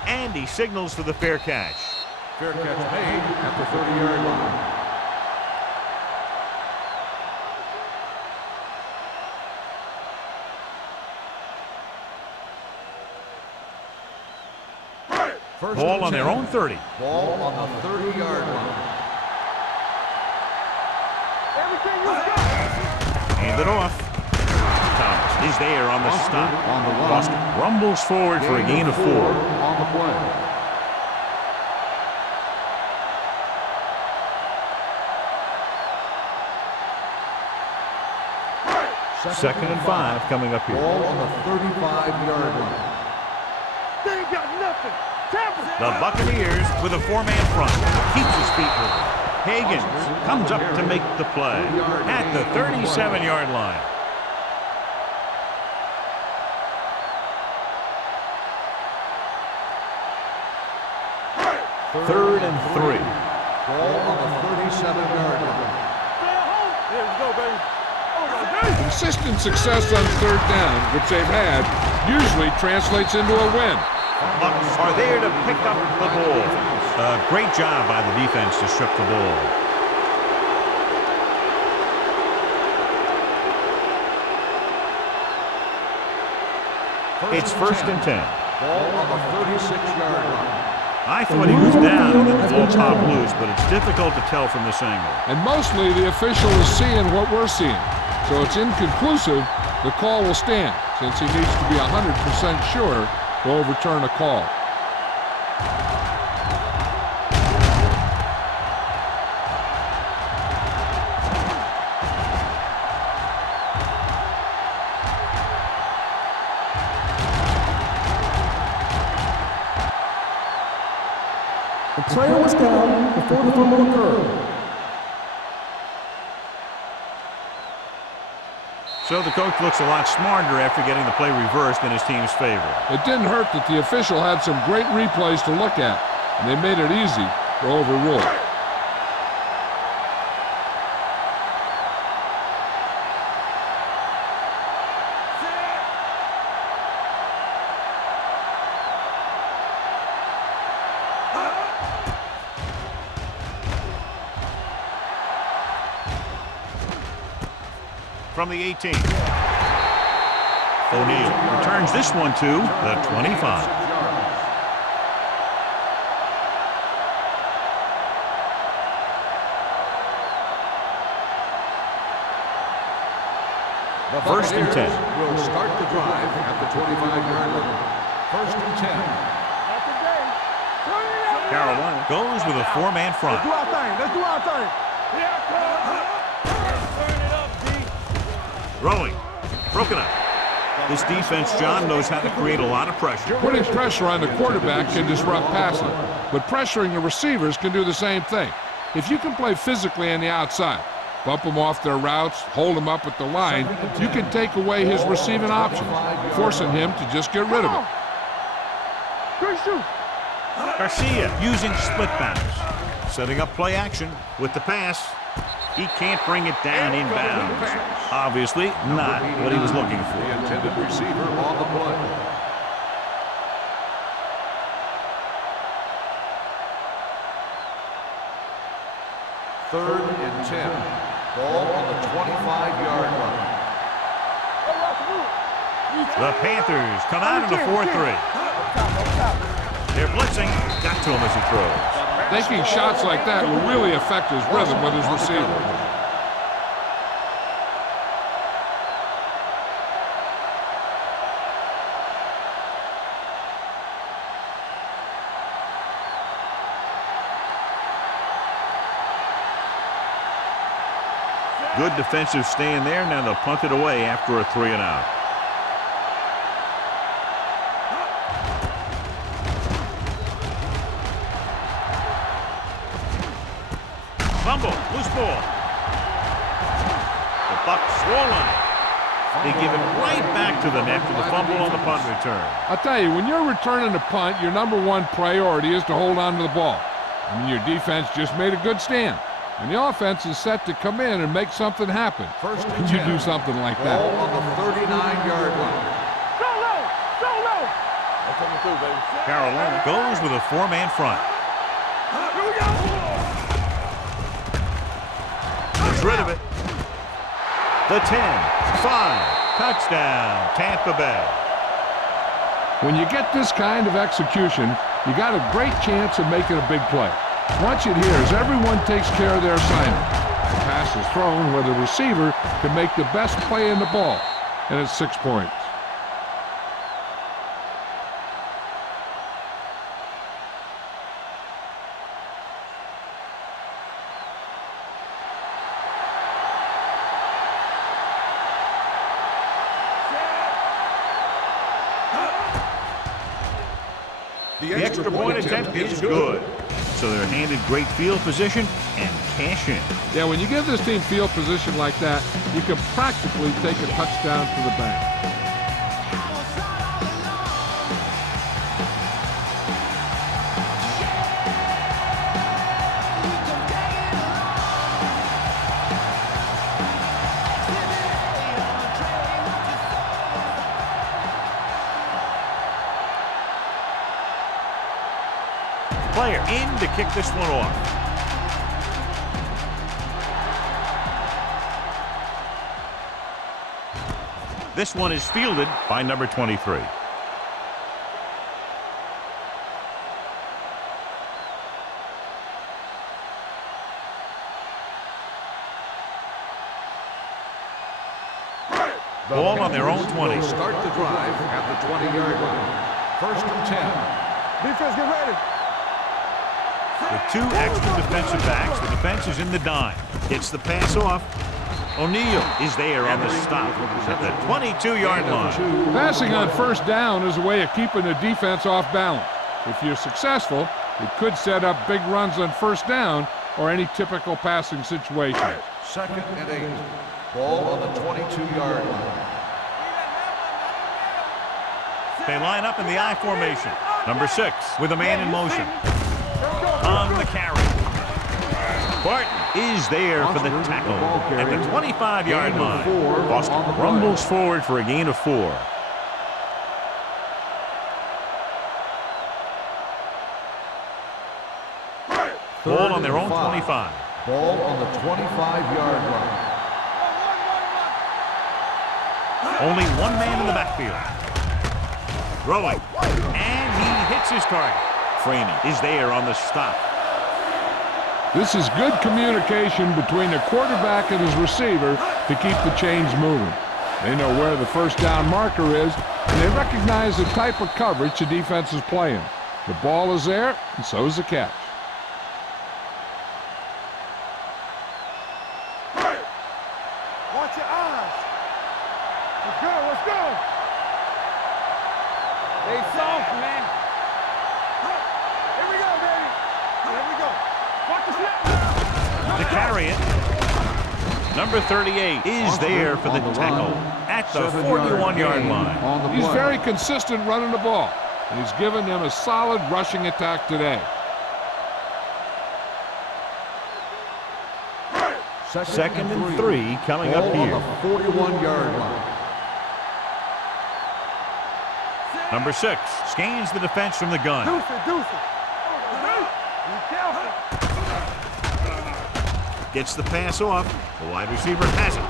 And he signals for the fair catch. Fair catch made at the 30-yard line. Ball on their own 30. Ball on the 30-yard line. Everything you got. Hand it off. Thomas is there on the stop. On the line. Boston rumbles forward for a gain of 4. On the play. Second and 5 coming up here. Ball on the 35-yard line. They ain't got nothing. Tampa. The Buccaneers with a 4-man front. Keeps his feet moving. Higgins comes up to make the play at the 37-yard line. Third and 3. Ball on the 37-yard line. Here we go, baby. Consistent success on 3rd down, which they've had, usually translates into a win. Bucks are there to pick up the ball. Great job by the defense to strip the ball. It's 1st and 10. Ball on the 36-yard line. I thought he was down and then the ball popped loose, but it's difficult to tell from this angle. And mostly the official is seeing what we're seeing. So it's inconclusive. The call will stand since he needs to be 100% sure to overturn a call. The player was down before the fumble occurred. So the coach looks a lot smarter after getting the play reversed in his team's favor. It didn't hurt that the official had some great replays to look at, and they made it easy were overruled. From the 18. O'Neal returns this one to the 25. First and 10. Will start the drive at the 25-yard line. First and 10. Carolina goes with a four-man front. Let's do our thing. Let's do our thing. Throwing. Broken up. This defense, John, knows how to create a lot of pressure. Putting pressure on the quarterback can disrupt passing, but pressuring the receivers can do the same thing. If you can play physically on the outside, bump them off their routes, hold them up at the line, you can take away his receiving options, forcing him to just get rid of it. Good shoot. Garcia using split bounce. Setting up play action with the pass. He can't bring it down inbounds. Obviously not what he was looking for. The intended receiver on the play. Third and 10. Ball on the 25-yard line. The Panthers come out in the 4-3. They're blitzing. Got to him as he throws. Taking shots like that will really affect his rhythm with his receiver. Good defensive stand there. Now they'll punt it away after a 3-and-out. Fumble, loose ball. The Bucs swollen. They give it right back to them after the fumble on the punt return. I'll tell you, when you're returning a punt, your number one priority is to hold on to the ball. I mean, your defense just made a good stand. And the offense is set to come in and make something happen. First and When you 10. do something like Ball that. on the 39-yard line. Go low. Go low. Carolina goes with a four-man front. Here we go. Gets rid of it. The 10, 5, touchdown, Tampa Bay. When you get this kind of execution, you got a great chance of making a big play. Watch it here as everyone takes care of their assignment. The pass is thrown where the receiver can make the best play in the ball, and it's 6 points. The extra point attempt is good. So they're handed great field position and cash in. Yeah, when you give this team field position like that, you can practically take a touchdown to the bank. Player in to kick this one off. This one is fielded by number 23. Ball on their own 20. Start the drive at the 20-yard line. First and 10. Defense, get ready. With two extra defensive backs, the defense is in the dime. Gets the pass off. O'Neal is there on the stop at the 22-yard line. Passing on first down is a way of keeping the defense off balance. If you're successful, it could set up big runs on first down or any typical passing situation. Second and 8. Ball on the 22-yard line. They line up in the I formation. Number 6 with a man in motion. On the carry. Barton is there for the tackle at the 25-yard line. Boston rumbles forward for a gain of 4. Ball on their own 25. Ball on the 25-yard line. Only one man in the backfield. Throwing. And he hits his target. Franey is there on the stop. This is good communication between the quarterback and his receiver to keep the chains moving. They know where the first down marker is, and they recognize the type of coverage the defense is playing. The ball is there, and so is the catch. Watch your eyes. Let's go, let's go. They soft, man. Here we go, baby. Here we go. Watch the snap. To carry it, number 38 is there for the tackle at the 41-yard line. He's very consistent running the ball, and he's given them a solid rushing attack today. Second and 3 coming up here. On the 41-yard line. Number 6 scans the defense from the gun. Deuce it, deuce it. Be careful. Gets the pass off. The wide receiver has it.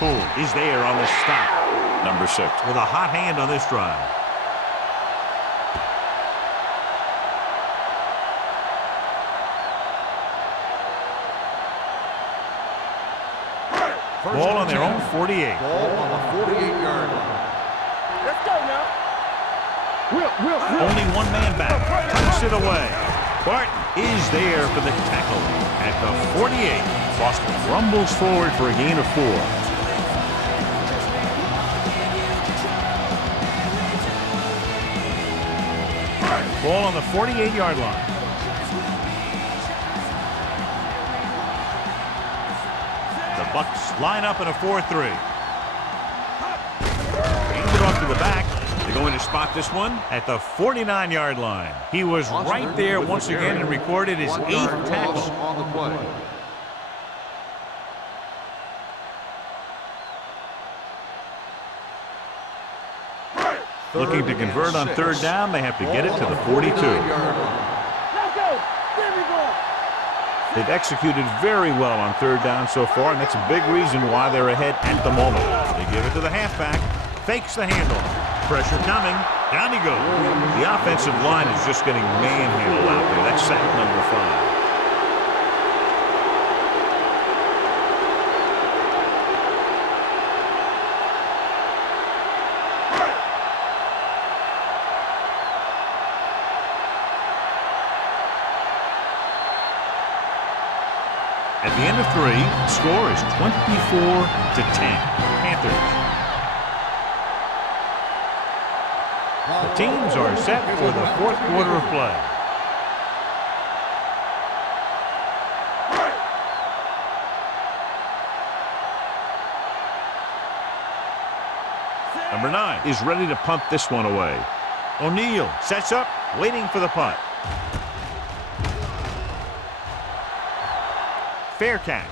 Poole is there on the stop. Number 6 with a hot hand on this drive. Ball on their own 48. Ball on the 48-yard line. Let's go now. Only one man back. Tucks it away. Barton is there for the tackle at the 48. Boston rumbles forward for a gain of 4. Ball on the 48-yard line. The Bucks line up in a 4-3. Hands it off to the back. They're going to spot this one at the 49-yard line. He was right there once again and recorded his 8th tackle. On the play. Looking to convert on 3rd down, they have to get it to the 42. Let's go. There we go. They've executed very well on 3rd down so far, and that's a big reason why they're ahead at the moment. They give it to the halfback, fakes the handoff. Pressure coming. Down he goes. The offensive line is just getting manhandled out there. That's sack number 5. At the end of 3, the score is 24-10. Panthers. The teams are set for the 4th quarter of play. Number 9 is ready to punt this one away. O'Neal sets up, waiting for the punt. Fair catch.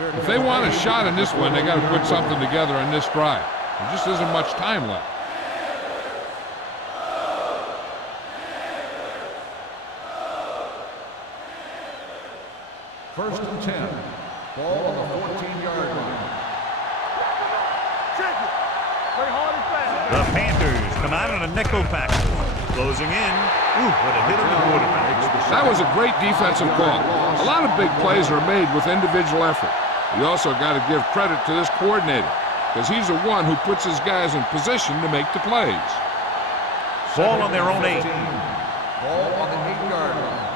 If they want a shot in this one, they got to put something together on this drive. There just isn't much time left. First and 10. Ball on the 14-yard line. Check it. Play hard and fast. The Panthers come out on a nickel pack. Closing in. Ooh, what a hit on the quarterback. That was a great defensive call. A lot of big plays are made with individual effort. You also got to give credit to this coordinator, because he's the one who puts his guys in position to make the plays. Ball on their own 8. Ball on the 8-yard line.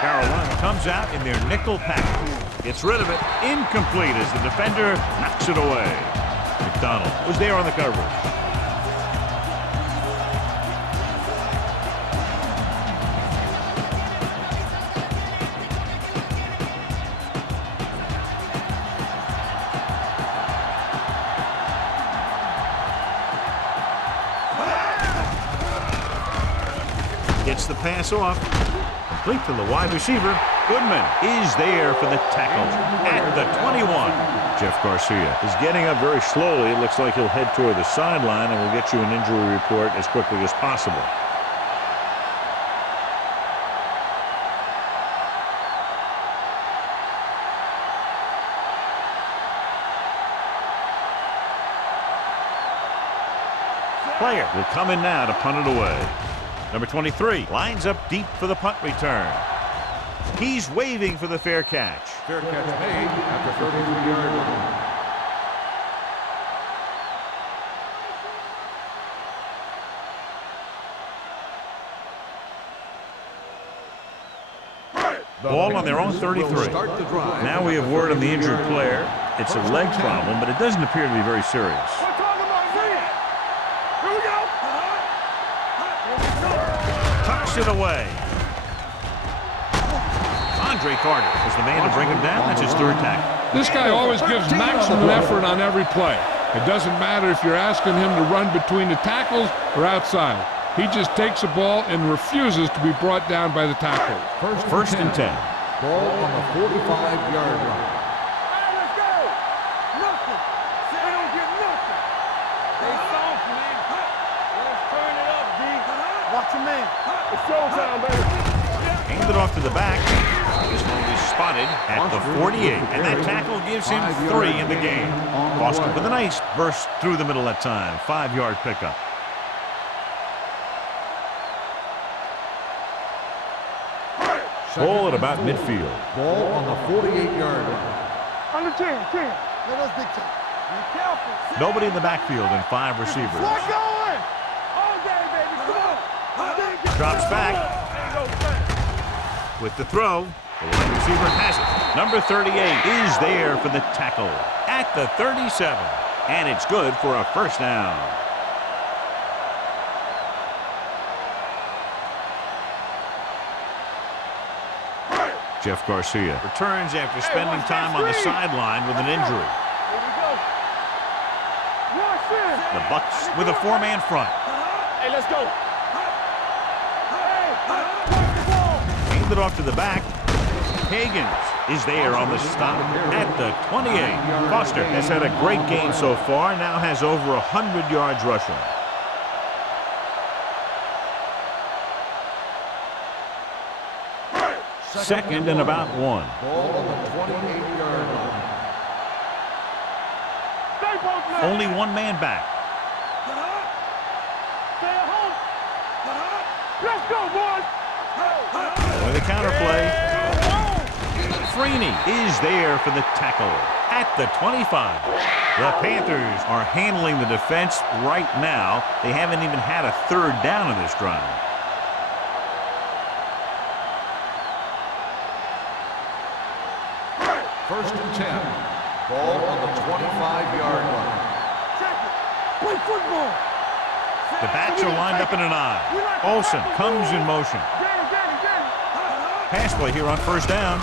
Carolina comes out in their nickel pack. Gets rid of it. Incomplete as the defender knocks it away. McDonald was there on the coverage. Gets the pass off. Complete to the wide receiver. Goodman is there for the tackle at the 21. Jeff Garcia is getting up very slowly. It looks like he'll head toward the sideline, and we'll get you an injury report as quickly as possible. Player will come in now to punt it away. Number 23 lines up deep for the punt return. He's waving for the fair catch. Fair catch made at the 33-yard line. Ball on their own 33. Now we have word on the injured player. It's a leg problem, but it doesn't appear to be very serious. Tucks it away. Andre Carter is the man to bring him down. That's his third tackle. This guy always gives maximum effort on every play. It doesn't matter if you're asking him to run between the tackles or outside. He just takes the ball and refuses to be brought down by the tackle. First and 10. Ball on the 45-yard line. Let's go. Nothing. They don't get nothing. They soft, man. Let's turn it up, D. Watch your man. It's showtime, baby. Hand it off to the back. This one is spotted at the 48. And that tackle gives him 3 in the game. Boston with a nice burst through the middle that time. 5-yard pickup. Ball at about midfield. Ball on the 48-yard line. Under 10. Let us big time. Be careful. Nobody in the backfield and 5 receivers. We're going. All day, baby. Come on. Drops back. With the throw, the wide receiver has it. Number 38 is there for the tackle at the 37. And it's good for a first down. Jeff Garcia returns after spending time on the sideline with an injury. The Bucks with a 4-man front. Hey, let's go. Hand it off to the back. Higgins is there on the stop at the 28. Foster has had a great game so far, now has over 100 yards rushing. Second and about 1. Ball on the 28-yard line. Only 1 man back. Stay at home. Let's go, boys. With a counter play. Freeney is there for the tackle at the 25. The Panthers are handling the defense right now. They haven't even had a third down in this drive. First and 10. Ball on the 25-yard line. Play football. The backs are lined up in an I. Olsen comes in motion. Pass play here on first down.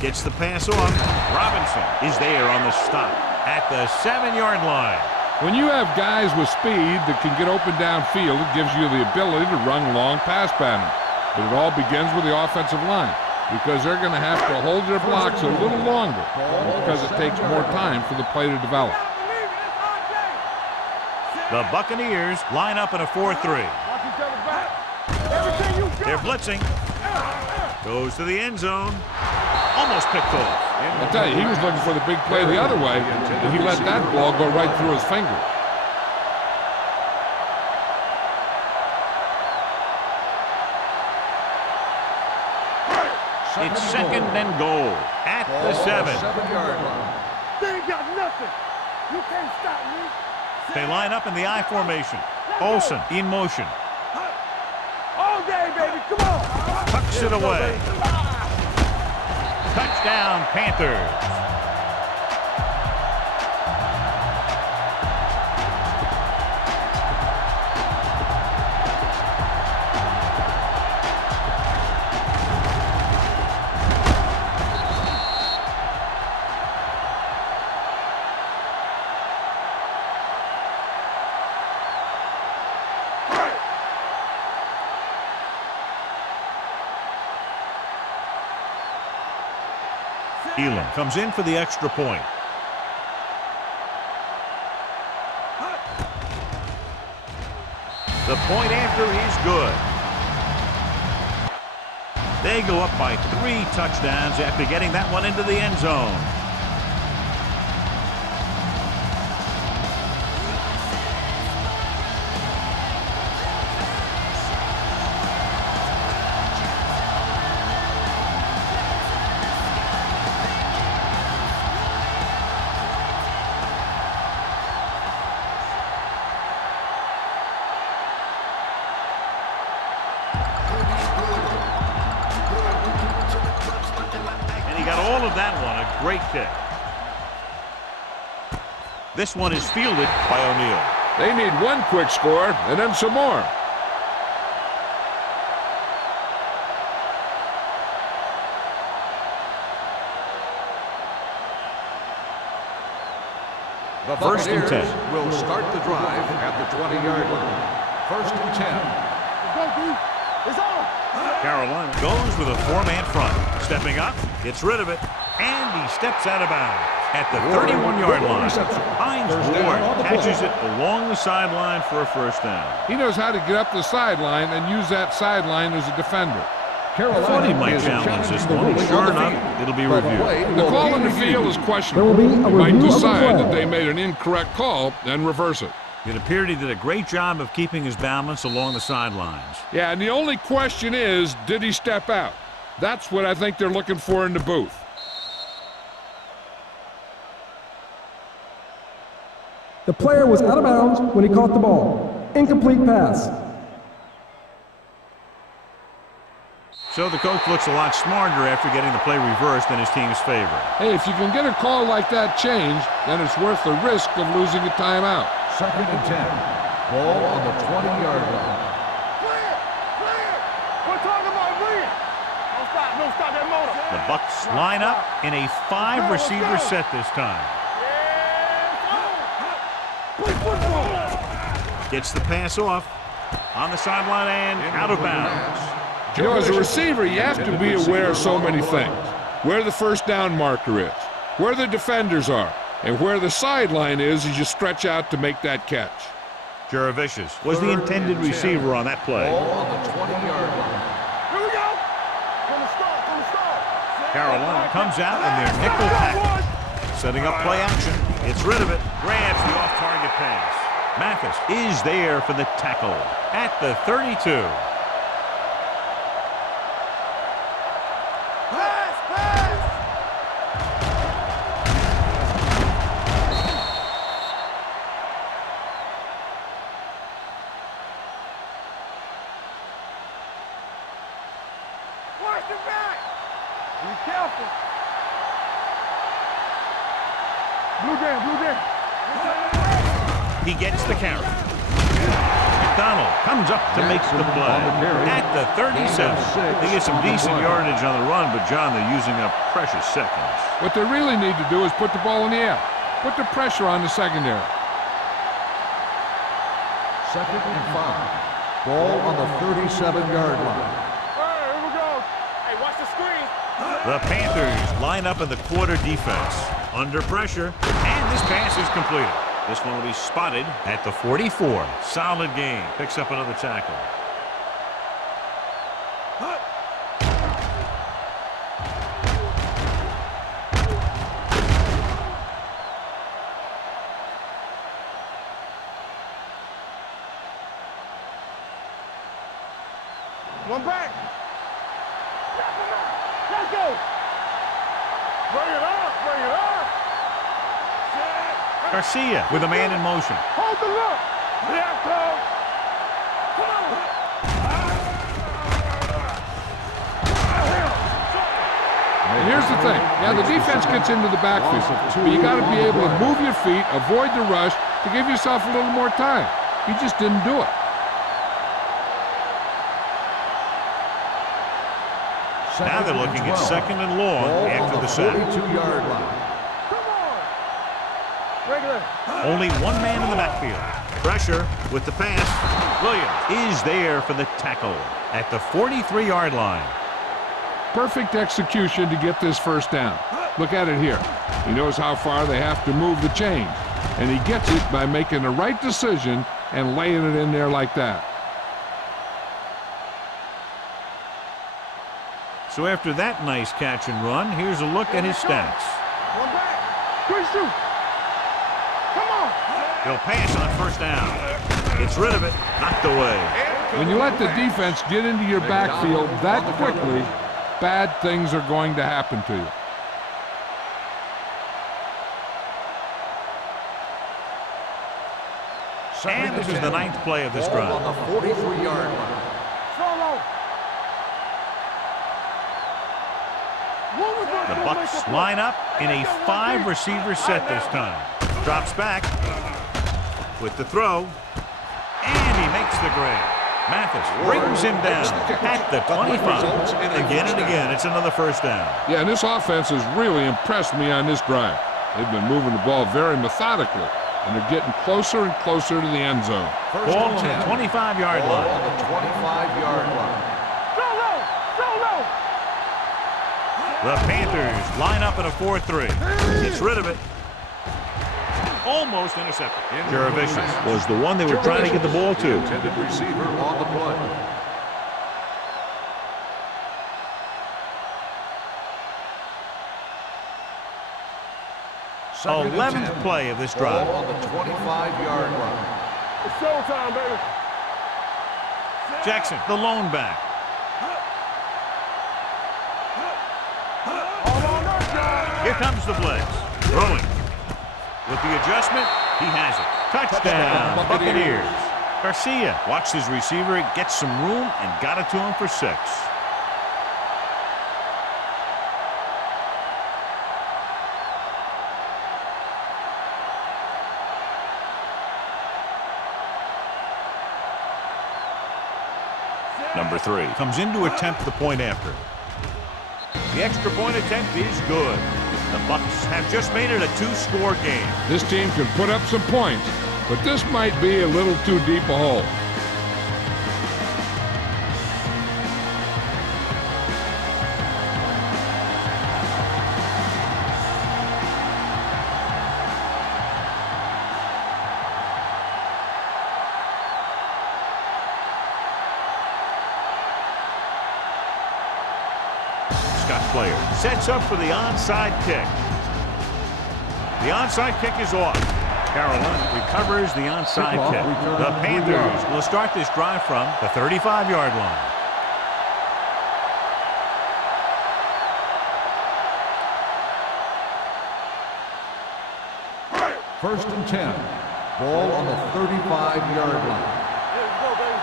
Gets the pass off. Robinson is there on the stop at the 7-yard line. When you have guys with speed that can get open downfield, it gives you the ability to run long pass patterns. But it all begins with the offensive line, because they're going to have to hold their blocks a little longer because it takes more time for the play to develop. The Buccaneers line up in a 4-3. They're blitzing. Goes to the end zone. Almost picked off. I tell you, he was looking for the big play the other way, and he let that ball go right through his finger. It's second and goal at the 7. 7-yard line. They ain't got nothing. You can't stop me. They line up in the I formation. Olsen in motion. All day, baby. Come on. Tucks it away. Touchdown, Panthers. Elam comes in for the extra point. The point after is good. They go up by 3 touchdowns after getting that one into the end zone. All of that one, a great kick. This one is fielded by O'Neal. They need one quick score and then some more. The First and 10. Will start the drive at the 20-yard line. First and 10. Let's go, D. It's on. Carolina goes with a 4-man front. Stepping up, gets rid of it, and he steps out of bounds at the 31-yard line. Hines Ward catches it along the sideline for a first down. He knows how to get up the sideline and use that sideline as a defender. I thought he might challenge this one. Sure enough, it'll be reviewed. The call in the field is questionable. There will be a He might review of the decide flag. that they made an incorrect call and reverse it. It appeared he did a great job of keeping his balance along the sidelines. Yeah, and the only question is, did he step out? That's what I think they're looking for in the booth. The player was out of bounds when he caught the ball. Incomplete pass. So the coach looks a lot smarter after getting the play reversed in his team's favor. Hey, if you can get a call like that changed, then it's worth the risk of losing a timeout. Second and 10. Ball on the 20-yard line. Clear. Clear. We're talking about William. Don't stop. Don't stop that motor. The Bucs line up in a 5-receiver set this time. Play football. Gets the pass off on the sideline and out of bounds. You know, as a receiver, you have to be aware of so many things. Where the first down marker is, where the defenders are, and where the sideline is as you stretch out to make that catch. Juravicius was the intended receiver on that play. Ball on the 20-yard line. Here we go. From the start. From the start. Carolina comes out in their nickel package, setting up play action. Gets rid of it, grabs the off-target pass. Mathis is there for the tackle at the 32. Pass. Pass. Watch the back. Be careful. Blue game, blue game. He gets the carry. McDonald comes up to make the play at the 37. They get some decent yardage on the run, but John, they're using up precious seconds. What they really need to do is put the ball in the air. Put the pressure on the secondary. Second and 5. Ball on the 37-yard line. Here we go. Hey, watch the screen. The Panthers line up in the quarter defense. Under pressure, and this pass is completed. This one will be spotted at the 44. Solid game. Picks up another tackle. One back. Let's go. Bring it up. Bring it up. Garcia with a man in motion. Hold the look. Yeah, Cole. Come on. And here's the thing. Yeah, the defense gets into the backfield, but you got to be able to move your feet, avoid the rush, to give yourself a little more time. He just didn't do it. Now they're looking at second and long after the sack. 42-yard line. Come on. Regular. Only one man in the backfield. Pressure with the pass. Williams is there for the tackle at the 43-yard line. perfect execution to get this first down. Look at it here. He knows how far they have to move the chains, and he gets it by making the right decision and laying it in there like that. So after that nice catch and run, here's a look at his stats. One back. Quick shoot. Come on. He'll pass on first down. Gets rid of it. Knocked away. When you let the defense get into your backfield that quickly, bad things are going to happen to you. And this is the 9th play of this drive. On the 43-yard line. Solo. The Bucs line up in a 5-receiver set this time. Drops back with the throw, and he makes the grab. Mathis brings him down at the 25. Again and again, it's another first down. Yeah, and this offense has really impressed me on this drive. They've been moving the ball very methodically, and they're getting closer and closer to the end zone. Ball on the 25-yard line. On the 25-yard line. Solo. Solo. The Panthers line up in a 4-3. Gets rid of it. Almost intercepted. Jaravicius was the one they were trying to get the ball to. Intended receiver on the play. Second and 11th 10. play of this drive. Ball on the 25-yard line. It's showtime, baby. Jackson, the lone back. Here comes the blitz. Throwing. With the adjustment, he has it. Touchdown, Buccaneers. Garcia watched his receiver, gets some room, and got it to him for 6. Number 3 comes in to attempt the point after. The extra point attempt is good. The Bucs have just made it a 2-score game. This team can put up some points, but this might be a little too deep a hole. Player sets up for the onside kick. The onside kick is off. Carolina recovers the onside kick. The Panthers will start this drive from the 35-yard line. First and 10. Ball on the 35-yard line. Let's go, baby.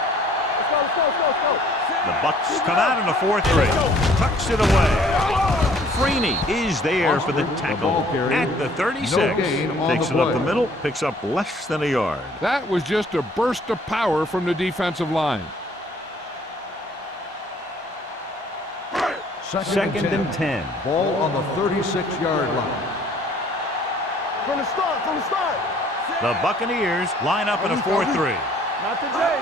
Let's go. The Bucs come out in a 4-3. Tucks it away. Freeney is there for the tackle at the 36. Takes it up the middle, picks up less than a yard. That was just a burst of power from the defensive line. Second and 10. Ball on the 36-yard line. From the start. The Buccaneers line up in a 4-3. Not today.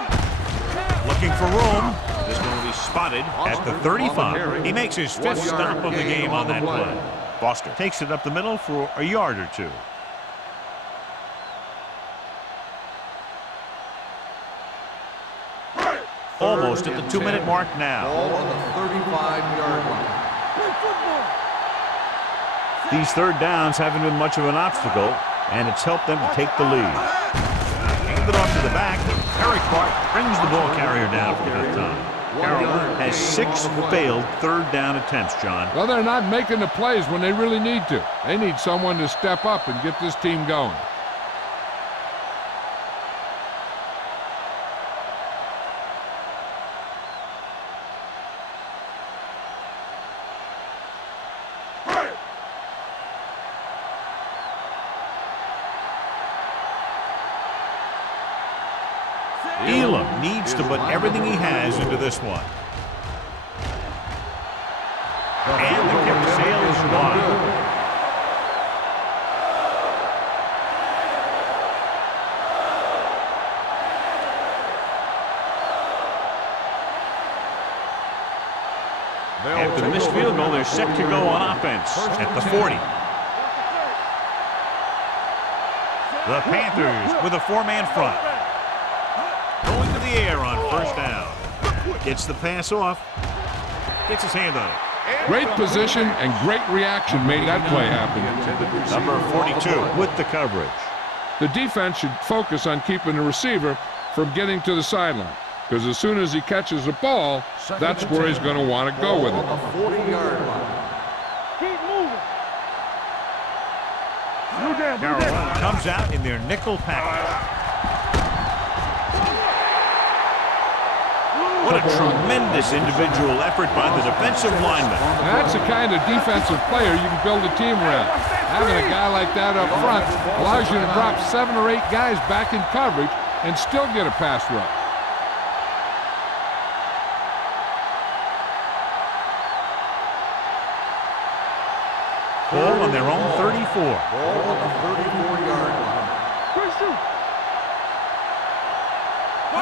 Looking for room. This one will be spotted at the 35. He makes his 5th stop of the game on that play. Foster takes it up the middle for a yard or 2. Almost at the 2-minute mark now. Ball on the 35-yard line. These third downs haven't been much of an obstacle, and it's helped them to take the lead. Hand it off to the back. Eric Clark brings the ball carrier down for the 5th time. Carolina has 6 failed third down attempts, John. Well, they're not making the plays when they really need to. They need someone to step up and get this team going. Elam needs to put everything he has into this one. And the kick sails wide. After the missed field goal, they're set to go on offense at the 40. The Panthers with a 4-man front. Going to the air on first down. Gets the pass off. Gets his hand on it. Great position and great reaction made that play happen. Number 42 with the coverage. The defense should focus on keeping the receiver from getting to the sideline, because as soon as he catches the ball, that's where he's going to want to go with it. 40-yard line. Keep moving. Carolina comes out in their nickel package. What a tremendous individual effort by the defensive lineman. That's the kind of defensive player you can build a team around. Having a guy like that up front allows you to drop 7 or 8 guys back in coverage and still get a pass rush. Ball on their own 34. Ball on the 34-yard line.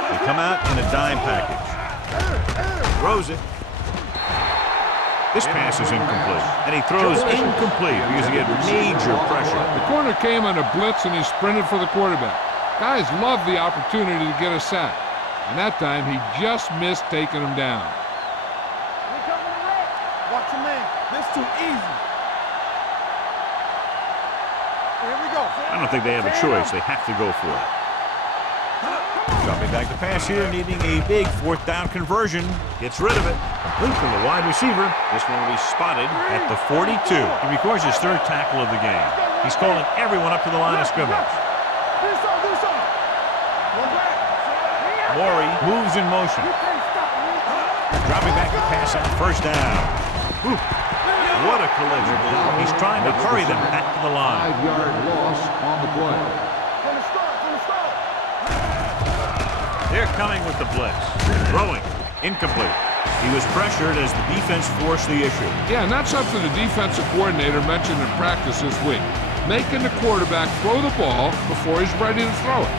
They come out in a dime package. Throws it. This pass is incomplete. And he throws incomplete because he had major pressure. The corner came on a blitz and he sprinted for the quarterback. Guys love the opportunity to get a sack. And that time he just missed taking him down. Watch your man. This too easy. Here we go. I don't think they have a choice. They have to go for it. Dropping back to pass here, needing a big 4th down conversion. Gets rid of it. Complete from the wide receiver. This one will be spotted at the 42. He records his 3rd tackle of the game. He's calling everyone up to the line of scrimmage. Morey moves in motion. Dropping back to pass on 1st down. Ooh, what a collision. He's trying to hurry them back to the line. 5-yard loss on the play. They're coming with the blitz. Throwing. Incomplete. He was pressured as the defense forced the issue. Yeah, and that's something the defensive coordinator mentioned in practice this week. Making the quarterback throw the ball before he's ready to throw it.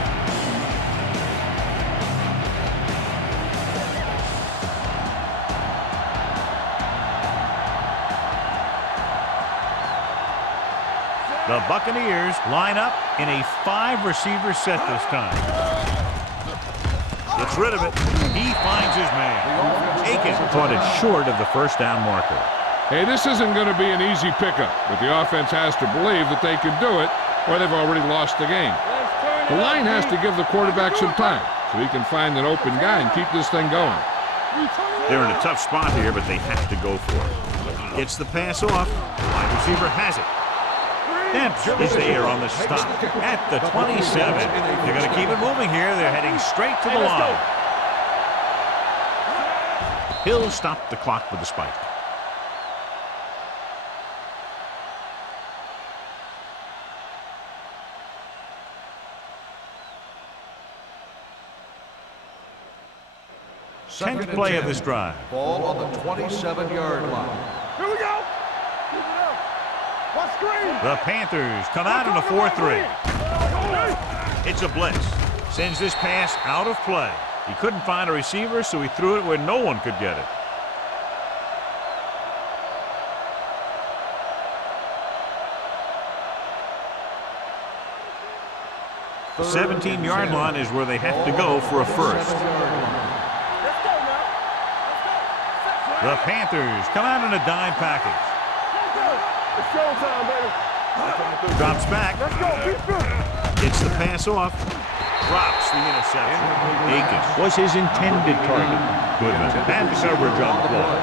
The Buccaneers line up in a 5-receiver set this time. Gets rid of it. He finds his man. Aiken caught it short of the 1st down marker. Hey, this isn't going to be an easy pickup, but the offense has to believe that they can do it, or they've already lost the game. The line has to give the quarterback some time so he can find an open guy and keep this thing going. They're in a tough spot here, but they have to go for it. Gets the pass off. Wide receiver has it. Dempsey is there on the stop at the 27. They're going to keep it moving here. They're heading straight to the line. He'll stop the clock with the spike. Tenth play of this drive. Ball on the 27-yard line. Here we go. What screen? The Panthers come out in a 4-3. It's a blitz. Sends this pass out of play. He couldn't find a receiver, so he threw it where no one could get it. The 17-yard line is where they have to go for a first. The Panthers come out in a dime package. It's showtime, baby. Drops back. Let's go. Keep going. Gets the pass off. Drops the interception. Aiken was his intended target. Goodman had the coverage on the play.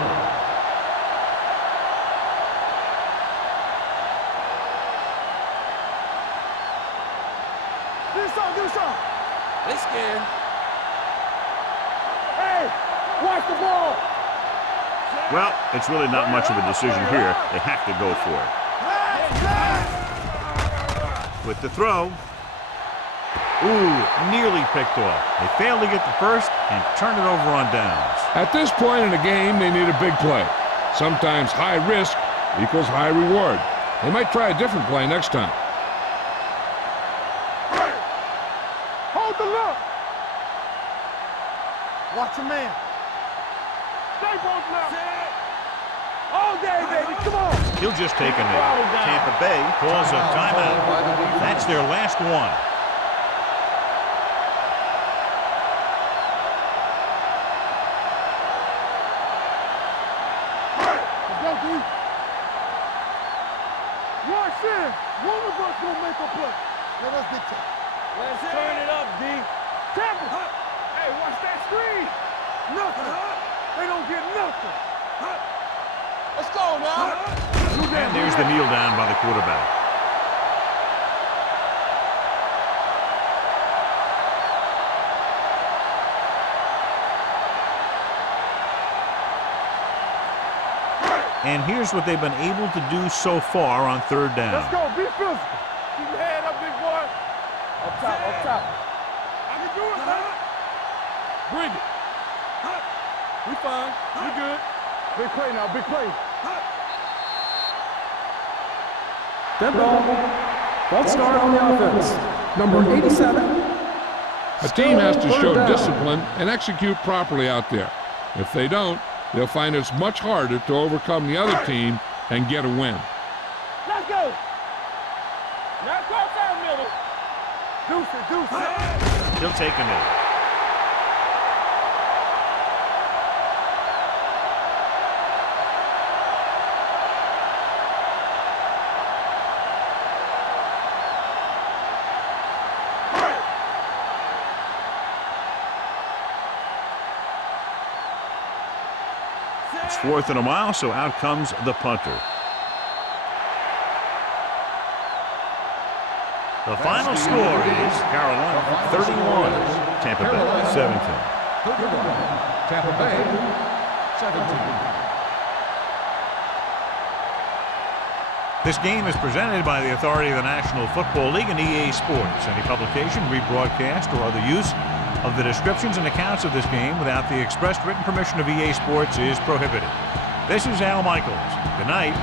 Do something. They scared. Hey, watch the ball. Well, it's really not much of a decision here. They have to go for it. With the throw. Ooh, nearly picked off. They failed to get the first and turn it over on downs. At this point in the game, they need a big play. Sometimes high risk equals high reward. They might try a different play next time. Hold the look. Watch your man. Stay both left. All day, baby. Come on. He'll just take a knee. Tampa Bay calls a timeout. That's their last one. Let's go, D. Watch in. One of us gonna make a play. Let us dictate. Let's turn it up, D. Tampa. Hey, watch that screen. Nothing. They don't get nothing. Let's go now. And there's the kneel down by the quarterback. And here's what they've been able to do so far on third down. Let's go. Be physical. Keep your head up, big boy. Up top, up top. I can do it, man. Bring it. We fine. We good. Big play now, big play. Dead ball. False start on the offense. Number 87. A team has to show discipline and execute properly out there. If they don't, they'll find it's much harder to overcome the other team and get a win. Let's go. Now cross down middle. Deuce it, deuce it. He'll take a knee. It's 4th and a mile, so out comes the punter. The final score is Carolina 31, Tampa Bay 17. 31, Tampa Bay 17. This game is presented by the authority of the National Football League and EA Sports. Any publication, rebroadcast, or other use of the descriptions and accounts of this game without the expressed written permission of EA Sports is prohibited. This is Al Michaels. Good night.